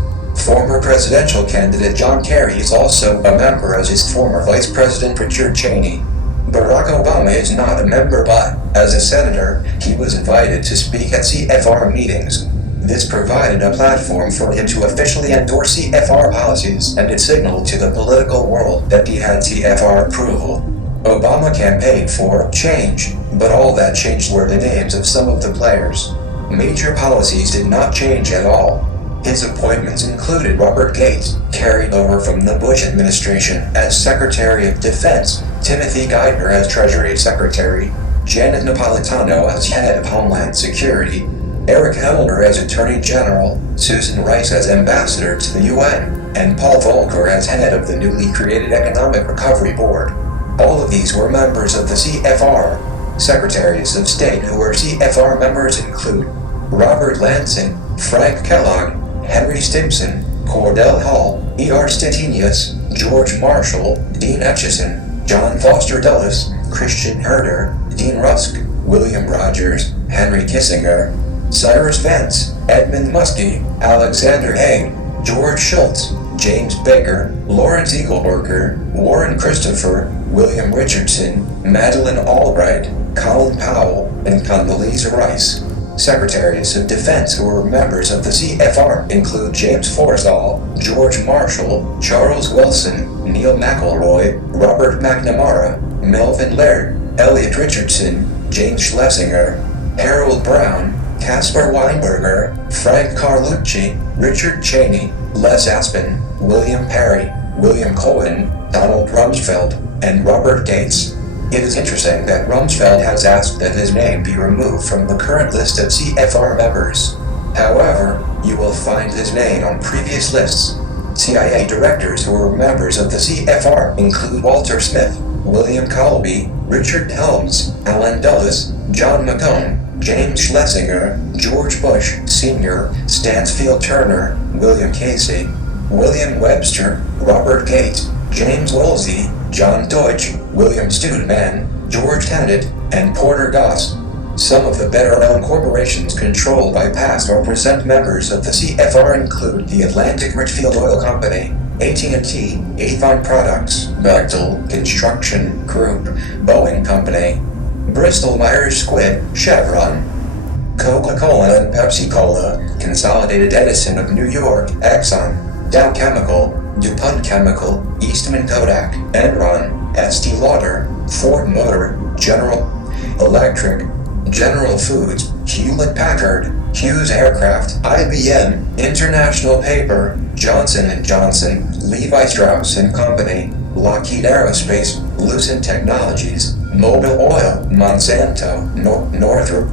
Former presidential candidate John Kerry is also a member, as is former Vice President Richard Cheney. Barack Obama is not a member, but, as a senator, he was invited to speak at CFR meetings. This provided a platform for him to officially endorse CFR policies, and it signaled to the political world that he had CFR approval. Obama campaigned for change, but all that changed were the names of some of the players. Major policies did not change at all. His appointments included Robert Gates, carried over from the Bush administration, as Secretary of Defense, Timothy Geithner as Treasury Secretary, Janet Napolitano as Head of Homeland Security, Eric Helmer as Attorney General, Susan Rice as Ambassador to the UN, and Paul Volcker as Head of the newly created Economic Recovery Board. All of these were members of the CFR. Secretaries of State who were CFR members include Robert Lansing, Frank Kellogg, Henry Stimson, Cordell Hull, E.R. Stettinius, George Marshall, Dean Acheson, John Foster Dulles, Christian Herter, Dean Rusk, William Rogers, Henry Kissinger, Cyrus Vance, Edmund Muskie, Alexander Haig, George Shultz, James Baker, Lawrence Eagleburger, Warren Christopher, William Richardson, Madeleine Albright, Colin Powell, and Condoleezza Rice. Secretaries of Defense who were members of the CFR include James Forrestal, George Marshall, Charles Wilson, Neil McElroy, Robert McNamara, Melvin Laird, Elliot Richardson, James Schlesinger, Harold Brown, Caspar Weinberger, Frank Carlucci, Richard Cheney, Les Aspin, William Perry, William Cohen, Donald Rumsfeld, and Robert Gates. It is interesting that Rumsfeld has asked that his name be removed from the current list of CFR members. However, you will find his name on previous lists. CIA directors who were members of the CFR include Walter Smith, William Colby, Richard Helms, Alan Dulles, John McCone, James Schlesinger, George Bush Sr., Stansfield Turner, William Casey, William Webster, Robert Gates, James Woolsey, John Deutsch, William Studeman, George Tenet, and Porter Goss. Some of the better-known corporations controlled by past or present members of the CFR include the Atlantic Richfield Oil Company, AT&T, Avon Products, Bechtel Construction Group, Boeing Company, Bristol-Myers Squibb, Chevron, Coca-Cola and Pepsi-Cola, Consolidated Edison of New York, Exxon, Dow Chemical, DuPont Chemical, Eastman Kodak, Enron, Estee Lauder, Ford Motor, General Electric, General Foods, Hewlett-Packard, Hughes Aircraft, IBM, International Paper, Johnson & Johnson, Levi Strauss & Company, Lockheed Aerospace, Lucent Technologies, Mobil Oil, Monsanto, Northrop,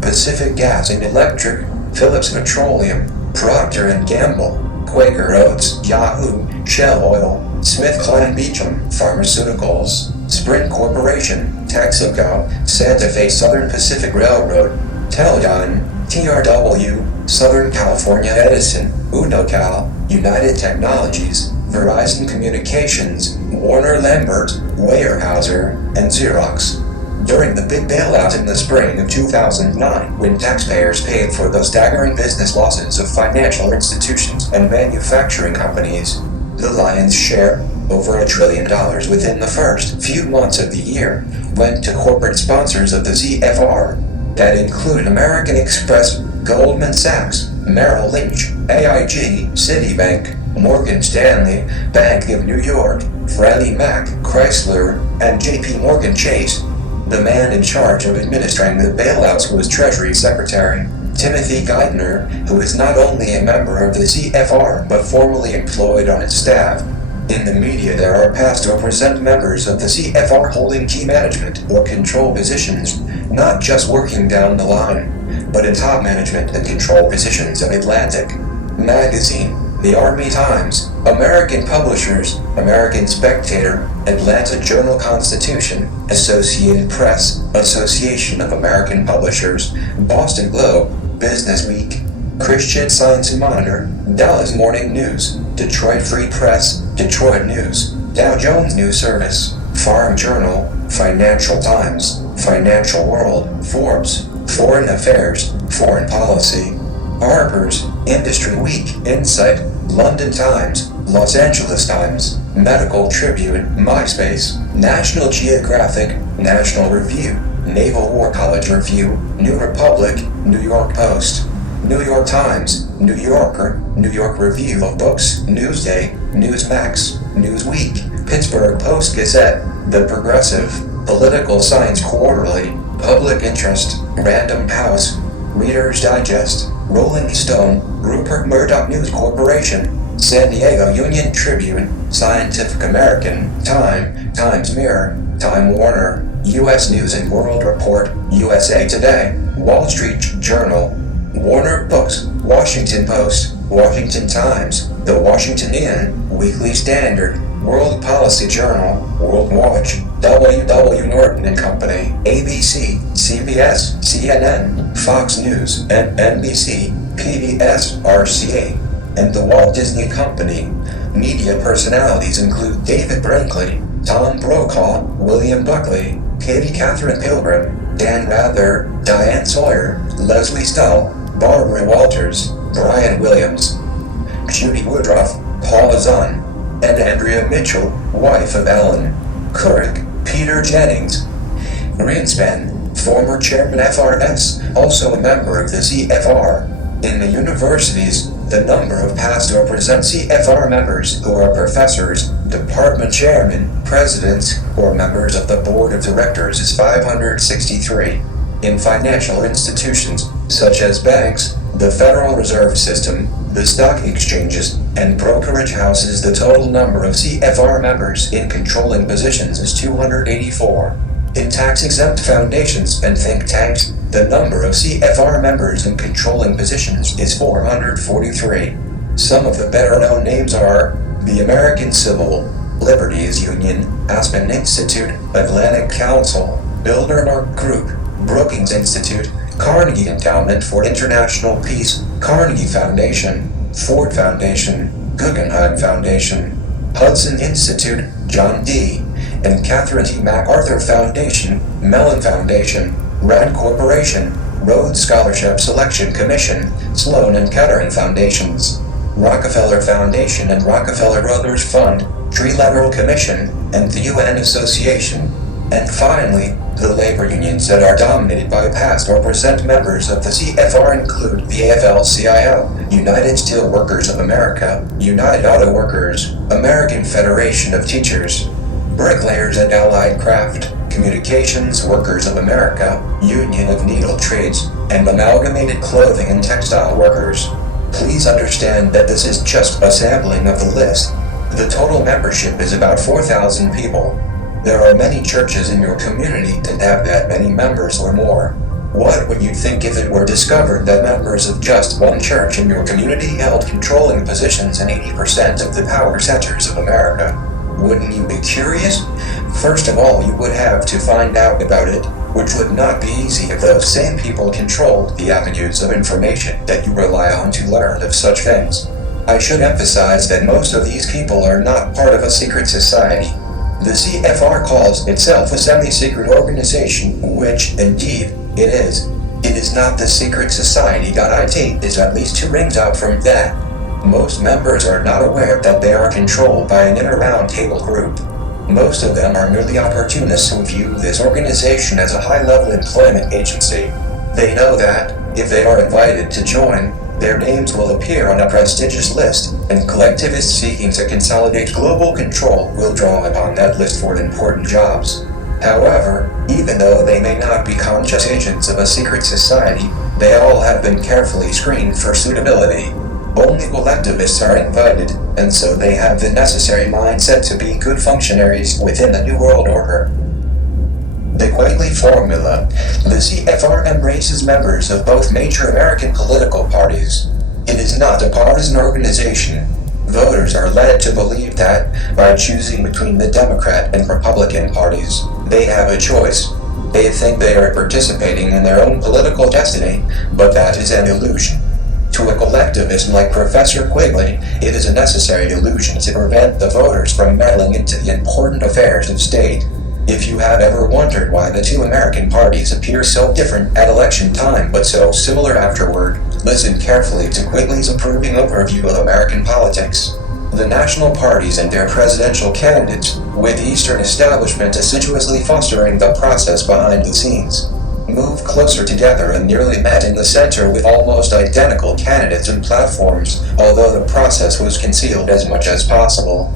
Pacific Gas and Electric, Phillips Petroleum, Procter & Gamble, Quaker Oats, Yahoo, Shell Oil, SmithKline Beecham Pharmaceuticals, Sprint Corporation, Texaco, Santa Fe Southern Pacific Railroad, Teledyne, TRW, Southern California Edison, Unocal, United Technologies, Verizon Communications, Warner Lambert, Weyerhaeuser, and Xerox. During the big bailout in the spring of 2009, when taxpayers paid for the staggering business losses of financial institutions and manufacturing companies, the lion's share, over $1 trillion within the first few months of the year, went to corporate sponsors of the CFR that include American Express, Goldman Sachs, Merrill Lynch, AIG, Citibank, Morgan Stanley, Bank of New York, Freddie Mac, Chrysler, and JP Morgan Chase. The man in charge of administering the bailouts was Treasury Secretary Timothy Geithner, who is not only a member of the CFR but formally employed on its staff. In the media, there are past or present members of the CFR holding key management or control positions, not just working down the line, but in top management and control positions at Atlantic Magazine, The Army Times, American Publishers, American Spectator, Atlanta Journal-Constitution, Associated Press, Association of American Publishers, Boston Globe, Business Week, Christian Science Monitor, Dallas Morning News, Detroit Free Press, Detroit News, Dow Jones News Service, Farm Journal, Financial Times, Financial World, Forbes, Foreign Affairs, Foreign Policy, Harper's, Industry Week, Insight, London Times, Los Angeles Times, Medical Tribune, MySpace, National Geographic, National Review, Naval War College Review, New Republic, New York Post, New York Times, New Yorker, New York Review of Books, Newsday, Newsmax, Newsweek, Pittsburgh Post-Gazette, The Progressive, Political Science Quarterly, Public Interest, Random House, Reader's Digest, Rolling Stone, Rupert Murdoch News Corporation, San Diego Union Tribune, Scientific American, Time, Times Mirror, Time Warner, U.S. News and World Report, USA Today, Wall Street Journal, Warner Books, Washington Post, Washington Times, The Washingtonian, Weekly Standard, World Policy Journal, World Watch, W. Norton and Company, ABC, CBS, CNN, Fox News, NBC, PBS, RCA, and The Walt Disney Company. Media personalities include David Brinkley, Tom Brokaw, William Buckley, Katie Catherine Pilgrim, Dan Rather, Diane Sawyer, Leslie Stahl, Barbara Walters, Brian Williams, Judy Woodruff, Paula Zahn, and Andrea Mitchell, wife of Alan Couric, Peter Jennings, Greenspan, former chairman FRS, also a member of the CFR. In the universities, the number of past or present CFR members who are professors, department chairmen, presidents, or members of the board of directors is 563. In financial institutions, such as banks, the Federal Reserve System, the stock exchanges, and brokerage houses, the total number of CFR members in controlling positions is 284. In tax-exempt foundations and think tanks, the number of CFR members in controlling positions is 443. Some of the better-known names are the American Civil Liberties Union, Aspen Institute, Atlantic Council, Bilderberg Group, Brookings Institute, Carnegie Endowment for International Peace, Carnegie Foundation, Ford Foundation, Guggenheim Foundation, Hudson Institute, John D., and Catherine T. MacArthur Foundation, Mellon Foundation, Rand Corporation, Rhodes Scholarship Selection Commission, Sloan and Kettering Foundations, Rockefeller Foundation and Rockefeller Brothers Fund, Trilateral Commission, and the UN Association. And finally, the labor unions that are dominated by past or present members of the CFR include the AFL-CIO, United Steelworkers of America, United Auto Workers, American Federation of Teachers, Bricklayers and Allied Craft, Communications Workers of America, Union of Needle Trades, and Amalgamated Clothing and Textile Workers. Please understand that this is just a sampling of the list. The total membership is about 4,000 people. There are many churches in your community that have that many members or more. What would you think if it were discovered that members of just one church in your community held controlling positions in 80% of the power centers of America? Wouldn't you be curious? First of all, you would have to find out about it, which would not be easy if those same people controlled the avenues of information that you rely on to learn of such things. I should emphasize that most of these people are not part of a secret society. The CFR calls itself a semi-secret organization, which, indeed, it is. It is not the secret society.it is at least 2 rings out from that. Most members are not aware that they are controlled by an inner round table group. Most of them are merely opportunists who view this organization as a high-level employment agency. They know that, if they are invited to join, their names will appear on a prestigious list, and collectivists seeking to consolidate global control will draw upon that list for important jobs. However, even though they may not be conscious agents of a secret society, they all have been carefully screened for suitability. Only collectivists are invited, and so they have the necessary mindset to be good functionaries within the New World Order. The Quigley Formula. The CFR embraces members of both major American political parties. It is not a partisan organization. Voters are led to believe that, by choosing between the Democrat and Republican parties, they have a choice. They think they are participating in their own political destiny, but that is an illusion. To a collectivist like Professor Quigley, it is a necessary illusion to prevent the voters from meddling into the important affairs of state. If you have ever wondered why the 2 American parties appear so different at election time but so similar afterward, listen carefully to Quigley's approving overview of American politics. The national parties and their presidential candidates, with the Eastern establishment assiduously fostering the process behind the scenes. moved closer together and nearly met in the center with almost identical candidates and platforms, although the process was concealed as much as possible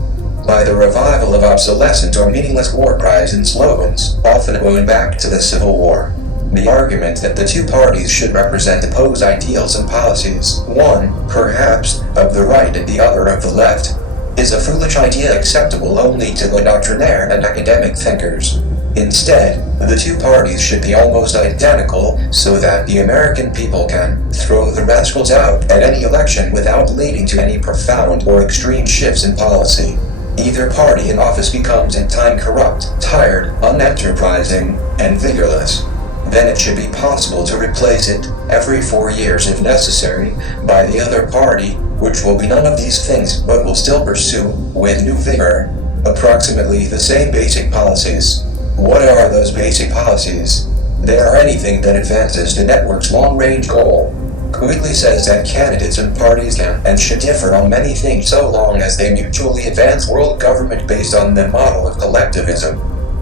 by the revival of obsolescent or meaningless war cries and slogans, often going back to the Civil War. The argument that the two parties should represent opposed ideals and policies, one, perhaps, of the right and the other of the left, is a foolish idea acceptable only to the doctrinaire and academic thinkers. Instead, the two parties should be almost identical so that the American people can throw the rascals out at any election without leading to any profound or extreme shifts in policy. Either party in office becomes in time corrupt, tired, unenterprising, and vigorless. Then it should be possible to replace it, every 4 years if necessary, by the other party, which will be none of these things but will still pursue, with new vigor, approximately the same basic policies. What are those basic policies? They are anything that advances the network's long-range goal. Quigley says that candidates and parties can and should differ on many things so long as they mutually advance world government based on the model of collectivism.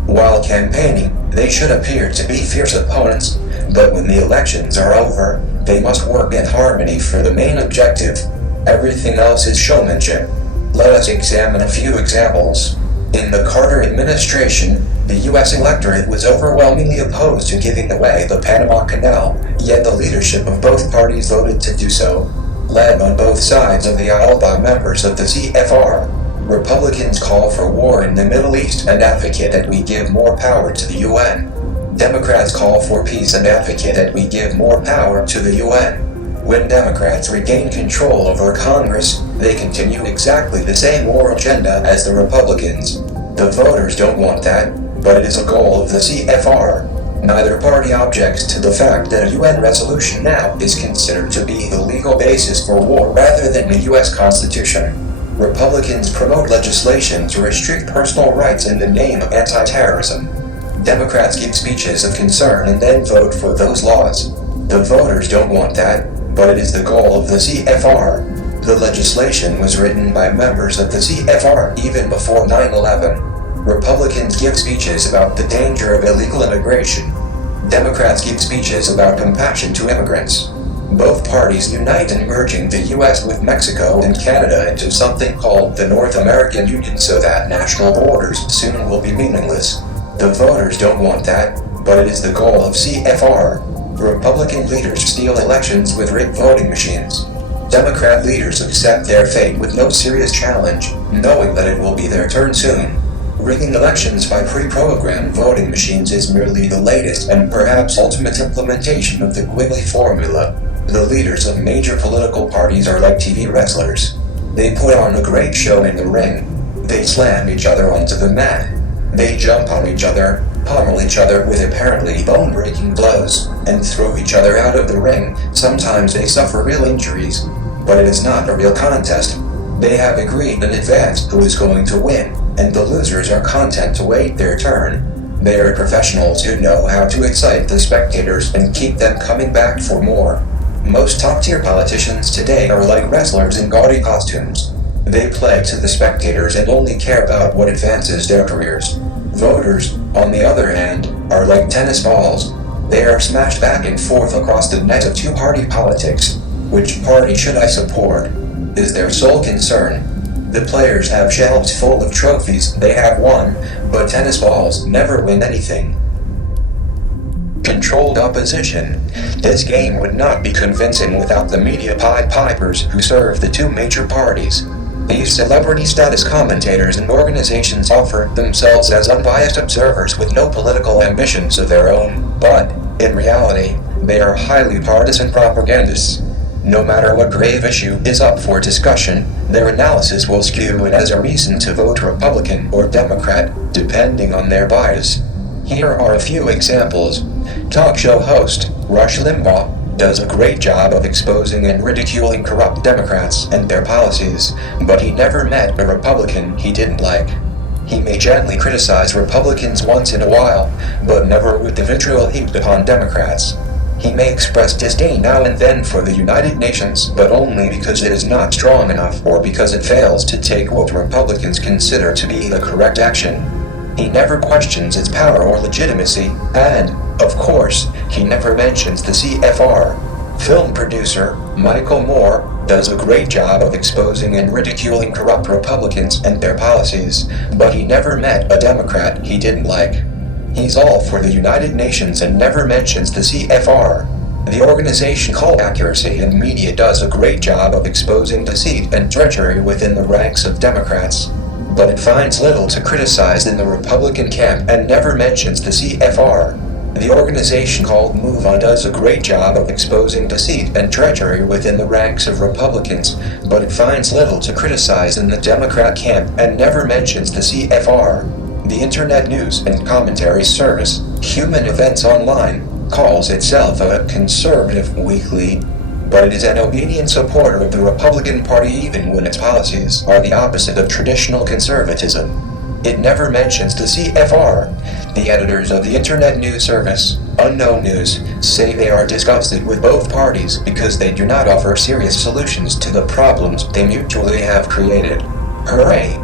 While campaigning, they should appear to be fierce opponents, but when the elections are over, they must work in harmony for the main objective. Everything else is showmanship. Let us examine a few examples. In the Carter administration, the U.S. electorate was overwhelmingly opposed to giving away the Panama Canal, yet the leadership of both parties voted to do so. Led on both sides of the aisle by members of the CFR, Republicans call for war in the Middle East and advocate that we give more power to the UN. Democrats call for peace and advocate that we give more power to the UN. When Democrats regain control over Congress, they continue exactly the same war agenda as the Republicans. The voters don't want that, but it is a goal of the CFR. Neither party objects to the fact that a UN resolution now is considered to be the legal basis for war rather than the US Constitution. Republicans promote legislation to restrict personal rights in the name of anti-terrorism. Democrats give speeches of concern and then vote for those laws. The voters don't want that, but it is the goal of the CFR. The legislation was written by members of the CFR even before 9/11. Republicans give speeches about the danger of illegal immigration. Democrats give speeches about compassion to immigrants. Both parties unite in merging the U.S. with Mexico and Canada into something called the North American Union so that national borders soon will be meaningless. The voters don't want that, but it is the goal of CFR. Republican leaders steal elections with rigged voting machines. Democrat leaders accept their fate with no serious challenge, knowing that it will be their turn soon. Rigging elections by pre-programmed voting machines is merely the latest and perhaps ultimate implementation of the Quigley formula. The leaders of major political parties are like TV wrestlers. They put on a great show in the ring. They slam each other onto the mat. They jump on each other, pummel each other with apparently bone-breaking blows, and throw each other out of the ring. Sometimes they suffer real injuries, but it is not a real contest. They have agreed in advance who is going to win, and the losers are content to wait their turn. They are professionals who know how to excite the spectators and keep them coming back for more. Most top-tier politicians today are like wrestlers in gaudy costumes. They play to the spectators and only care about what advances their careers. Voters, on the other hand, are like tennis balls. They are smashed back and forth across the net of two-party politics. Which party should I support? Is their sole concern. The players have shelves full of trophies they have won, but tennis balls never win anything. Controlled opposition. This game would not be convincing without the media Pied Pipers who serve the two major parties. These celebrity status commentators and organizations offer themselves as unbiased observers with no political ambitions of their own, but, in reality, they are highly partisan propagandists. No matter what grave issue is up for discussion, their analysis will skew it as a reason to vote Republican or Democrat, depending on their bias. Here are a few examples. Talk show host Rush Limbaugh does a great job of exposing and ridiculing corrupt Democrats and their policies, but he never met a Republican he didn't like. He may gently criticize Republicans once in a while, but never with the vitriol heaped upon Democrats. He may express disdain now and then for the United Nations, but only because it is not strong enough or because it fails to take what Republicans consider to be the correct action. He never questions its power or legitimacy, and, Of course, he never mentions the CFR. Film producer Michael Moore does a great job of exposing and ridiculing corrupt Republicans and their policies, but he never met a Democrat he didn't like. He's all for the United Nations and never mentions the CFR. The organization called Accuracy in Media does a great job of exposing deceit and treachery within the ranks of Democrats, but it finds little to criticize in the Republican camp and never mentions the CFR. The organization called Move On does a great job of exposing deceit and treachery within the ranks of Republicans, but it finds little to criticize in the Democrat camp and never mentions the CFR. The Internet News and Commentary Service, Human Events Online, calls itself a conservative weekly, but it is an obedient supporter of the Republican Party even when its policies are the opposite of traditional conservatism. It never mentions the CFR. The editors of the Internet News Service, Unknown News, say they are disgusted with both parties because they do not offer serious solutions to the problems they mutually have created. Hooray!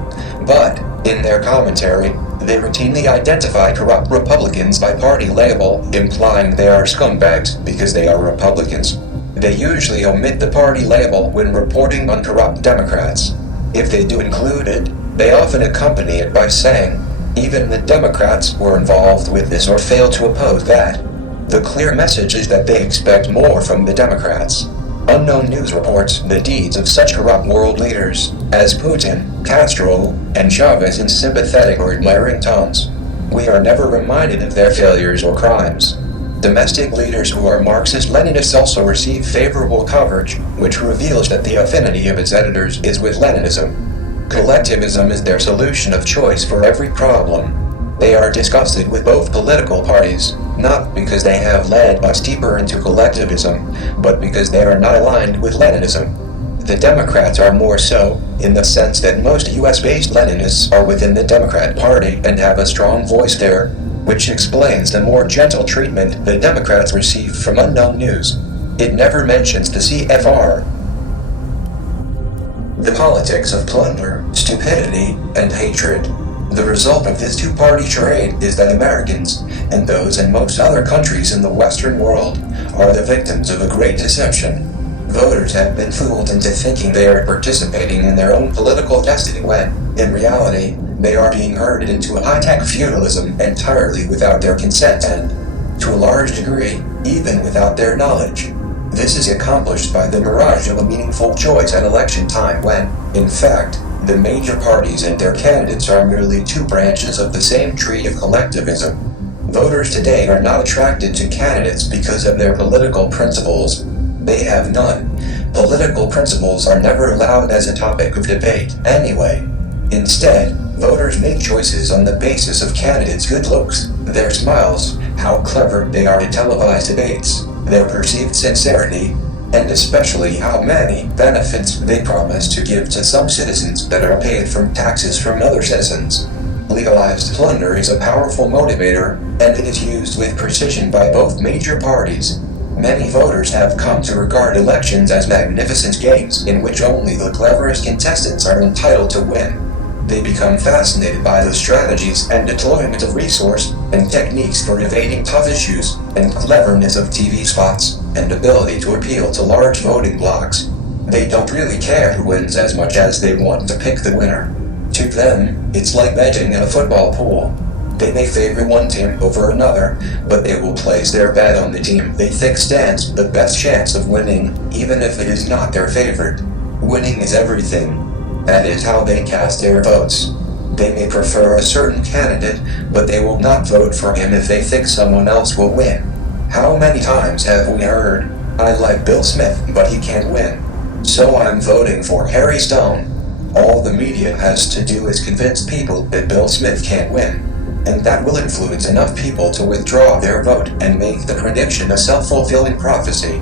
But, in their commentary, they routinely identify corrupt Republicans by party label, implying they are scumbags because they are Republicans. They usually omit the party label when reporting on corrupt Democrats. If they do include it, they often accompany it by saying, even the Democrats were involved with this or fail to oppose that. The clear message is that they expect more from the Democrats. Unknown News reports the deeds of such corrupt world leaders as Putin, Castro, and Chavez in sympathetic or admiring tones. We are never reminded of their failures or crimes. Domestic leaders who are Marxist-Leninists also receive favorable coverage, which reveals that the affinity of its editors is with Leninism. Collectivism is their solution of choice for every problem. They are disgusted with both political parties, not because they have led us deeper into collectivism, but because they are not aligned with Leninism. The Democrats are more so, in the sense that most US-based Leninists are within the Democrat Party and have a strong voice there, which explains the more gentle treatment the Democrats receive from Unknown News. It never mentions the CFR. The politics of plunder, stupidity, and hatred. The result of this two-party charade is that Americans, and those in most other countries in the Western world, are the victims of a great deception. Voters have been fooled into thinking they are participating in their own political destiny when, in reality, they are being herded into a high-tech feudalism entirely without their consent and, to a large degree, even without their knowledge. This is accomplished by the mirage of a meaningful choice at election time when, in fact, the major parties and their candidates are merely two branches of the same tree of collectivism. Voters today are not attracted to candidates because of their political principles. They have none. Political principles are never allowed as a topic of debate, anyway. Instead, voters make choices on the basis of candidates' good looks, their smiles, how clever they are at televised debates, their perceived sincerity, and especially how many benefits they promise to give to some citizens that are paid from taxes from other citizens. Legalized plunder is a powerful motivator, and it is used with precision by both major parties. Many voters have come to regard elections as magnificent games in which only the cleverest contestants are entitled to win. They become fascinated by the strategies and deployment of resource and techniques for evading tough issues and cleverness of TV spots and ability to appeal to large voting blocks. They don't really care who wins as much as they want to pick the winner. To them, it's like betting in a football pool. They may favor one team over another, but they will place their bet on the team they think stands the best chance of winning, even if it is not their favorite. Winning is everything. That is how they cast their votes. They may prefer a certain candidate, but they will not vote for him if they think someone else will win. How many times have we heard, "I like Bill Smith, but he can't win, so I'm voting for Harry Stone." All the media has to do is convince people that Bill Smith can't win, and that will influence enough people to withdraw their vote and make the prediction a self-fulfilling prophecy.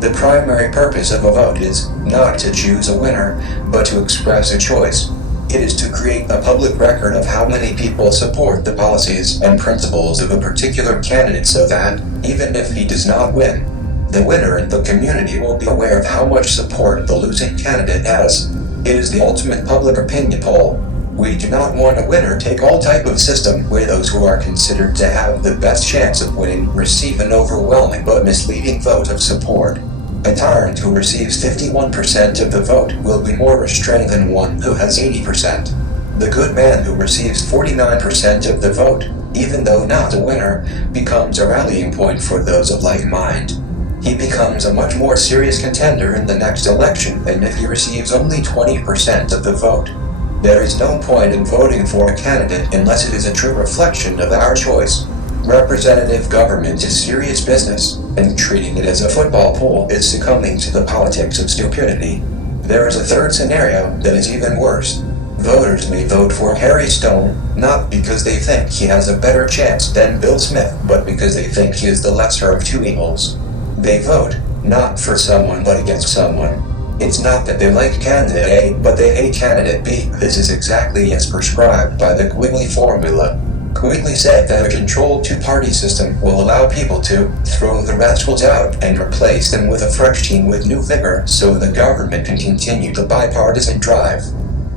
The primary purpose of a vote is not to choose a winner, but to express a choice. It is to create a public record of how many people support the policies and principles of a particular candidate so that, even if he does not win, the winner and the community will be aware of how much support the losing candidate has. It is the ultimate public opinion poll. We do not want a winner-take-all type of system where those who are considered to have the best chance of winning receive an overwhelming but misleading vote of support. A tyrant who receives 51% of the vote will be more restrained than one who has 80%. The good man who receives 49% of the vote, even though not a winner, becomes a rallying point for those of like mind. He becomes a much more serious contender in the next election than if he receives only 20% of the vote. There is no point in voting for a candidate unless it is a true reflection of our choice. Representative government is serious business, and treating it as a football pool is succumbing to the politics of stupidity. There is a third scenario that is even worse. Voters may vote for Harry Stone, not because they think he has a better chance than Bill Smith, but because they think he is the lesser of two evils. They vote, not for someone but against someone. It's not that they like candidate A, but they hate candidate B. This is exactly as prescribed by the Quigley formula. Quigley said that a controlled two-party system will allow people to throw the rascals out and replace them with a fresh team with new vigor so the government can continue the bipartisan drive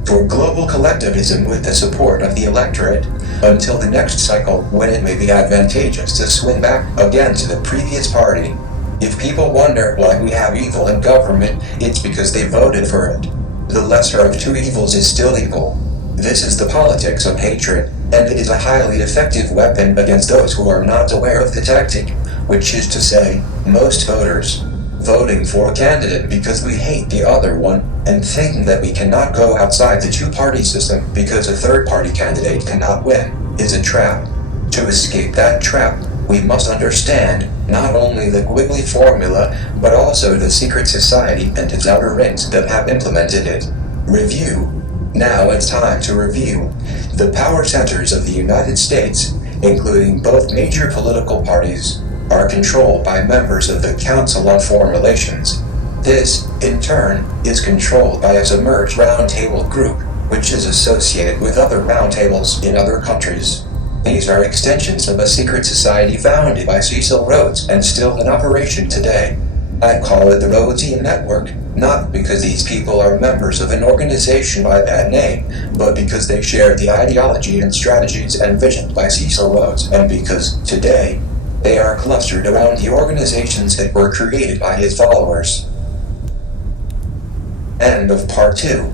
for global collectivism with the support of the electorate until the next cycle when it may be advantageous to swing back again to the previous party. If people wonder why we have evil in government, it's because they voted for it. The lesser of two evils is still evil. This is the politics of hatred, and it is a highly effective weapon against those who are not aware of the tactic, which is to say, most voters. Voting for a candidate because we hate the other one, and thinking that we cannot go outside the two-party system because a third-party candidate cannot win, is a trap. To escape that trap, we must understand not only the Quigley formula, but also the secret society and its outer rings that have implemented it. Review. Now it's time to review. The power centers of the United States, including both major political parties, are controlled by members of the Council on Foreign Relations. This, in turn, is controlled by a submerged roundtable group, which is associated with other roundtables in other countries. These are extensions of a secret society founded by Cecil Rhodes and still in operation today. I call it the RHODESIAN network, not because these people are members of an organization by that name, but because they share the ideology and strategies envisioned by Cecil Rhodes, and because, today, they are clustered around the organizations that were created by his followers. End of Part 2.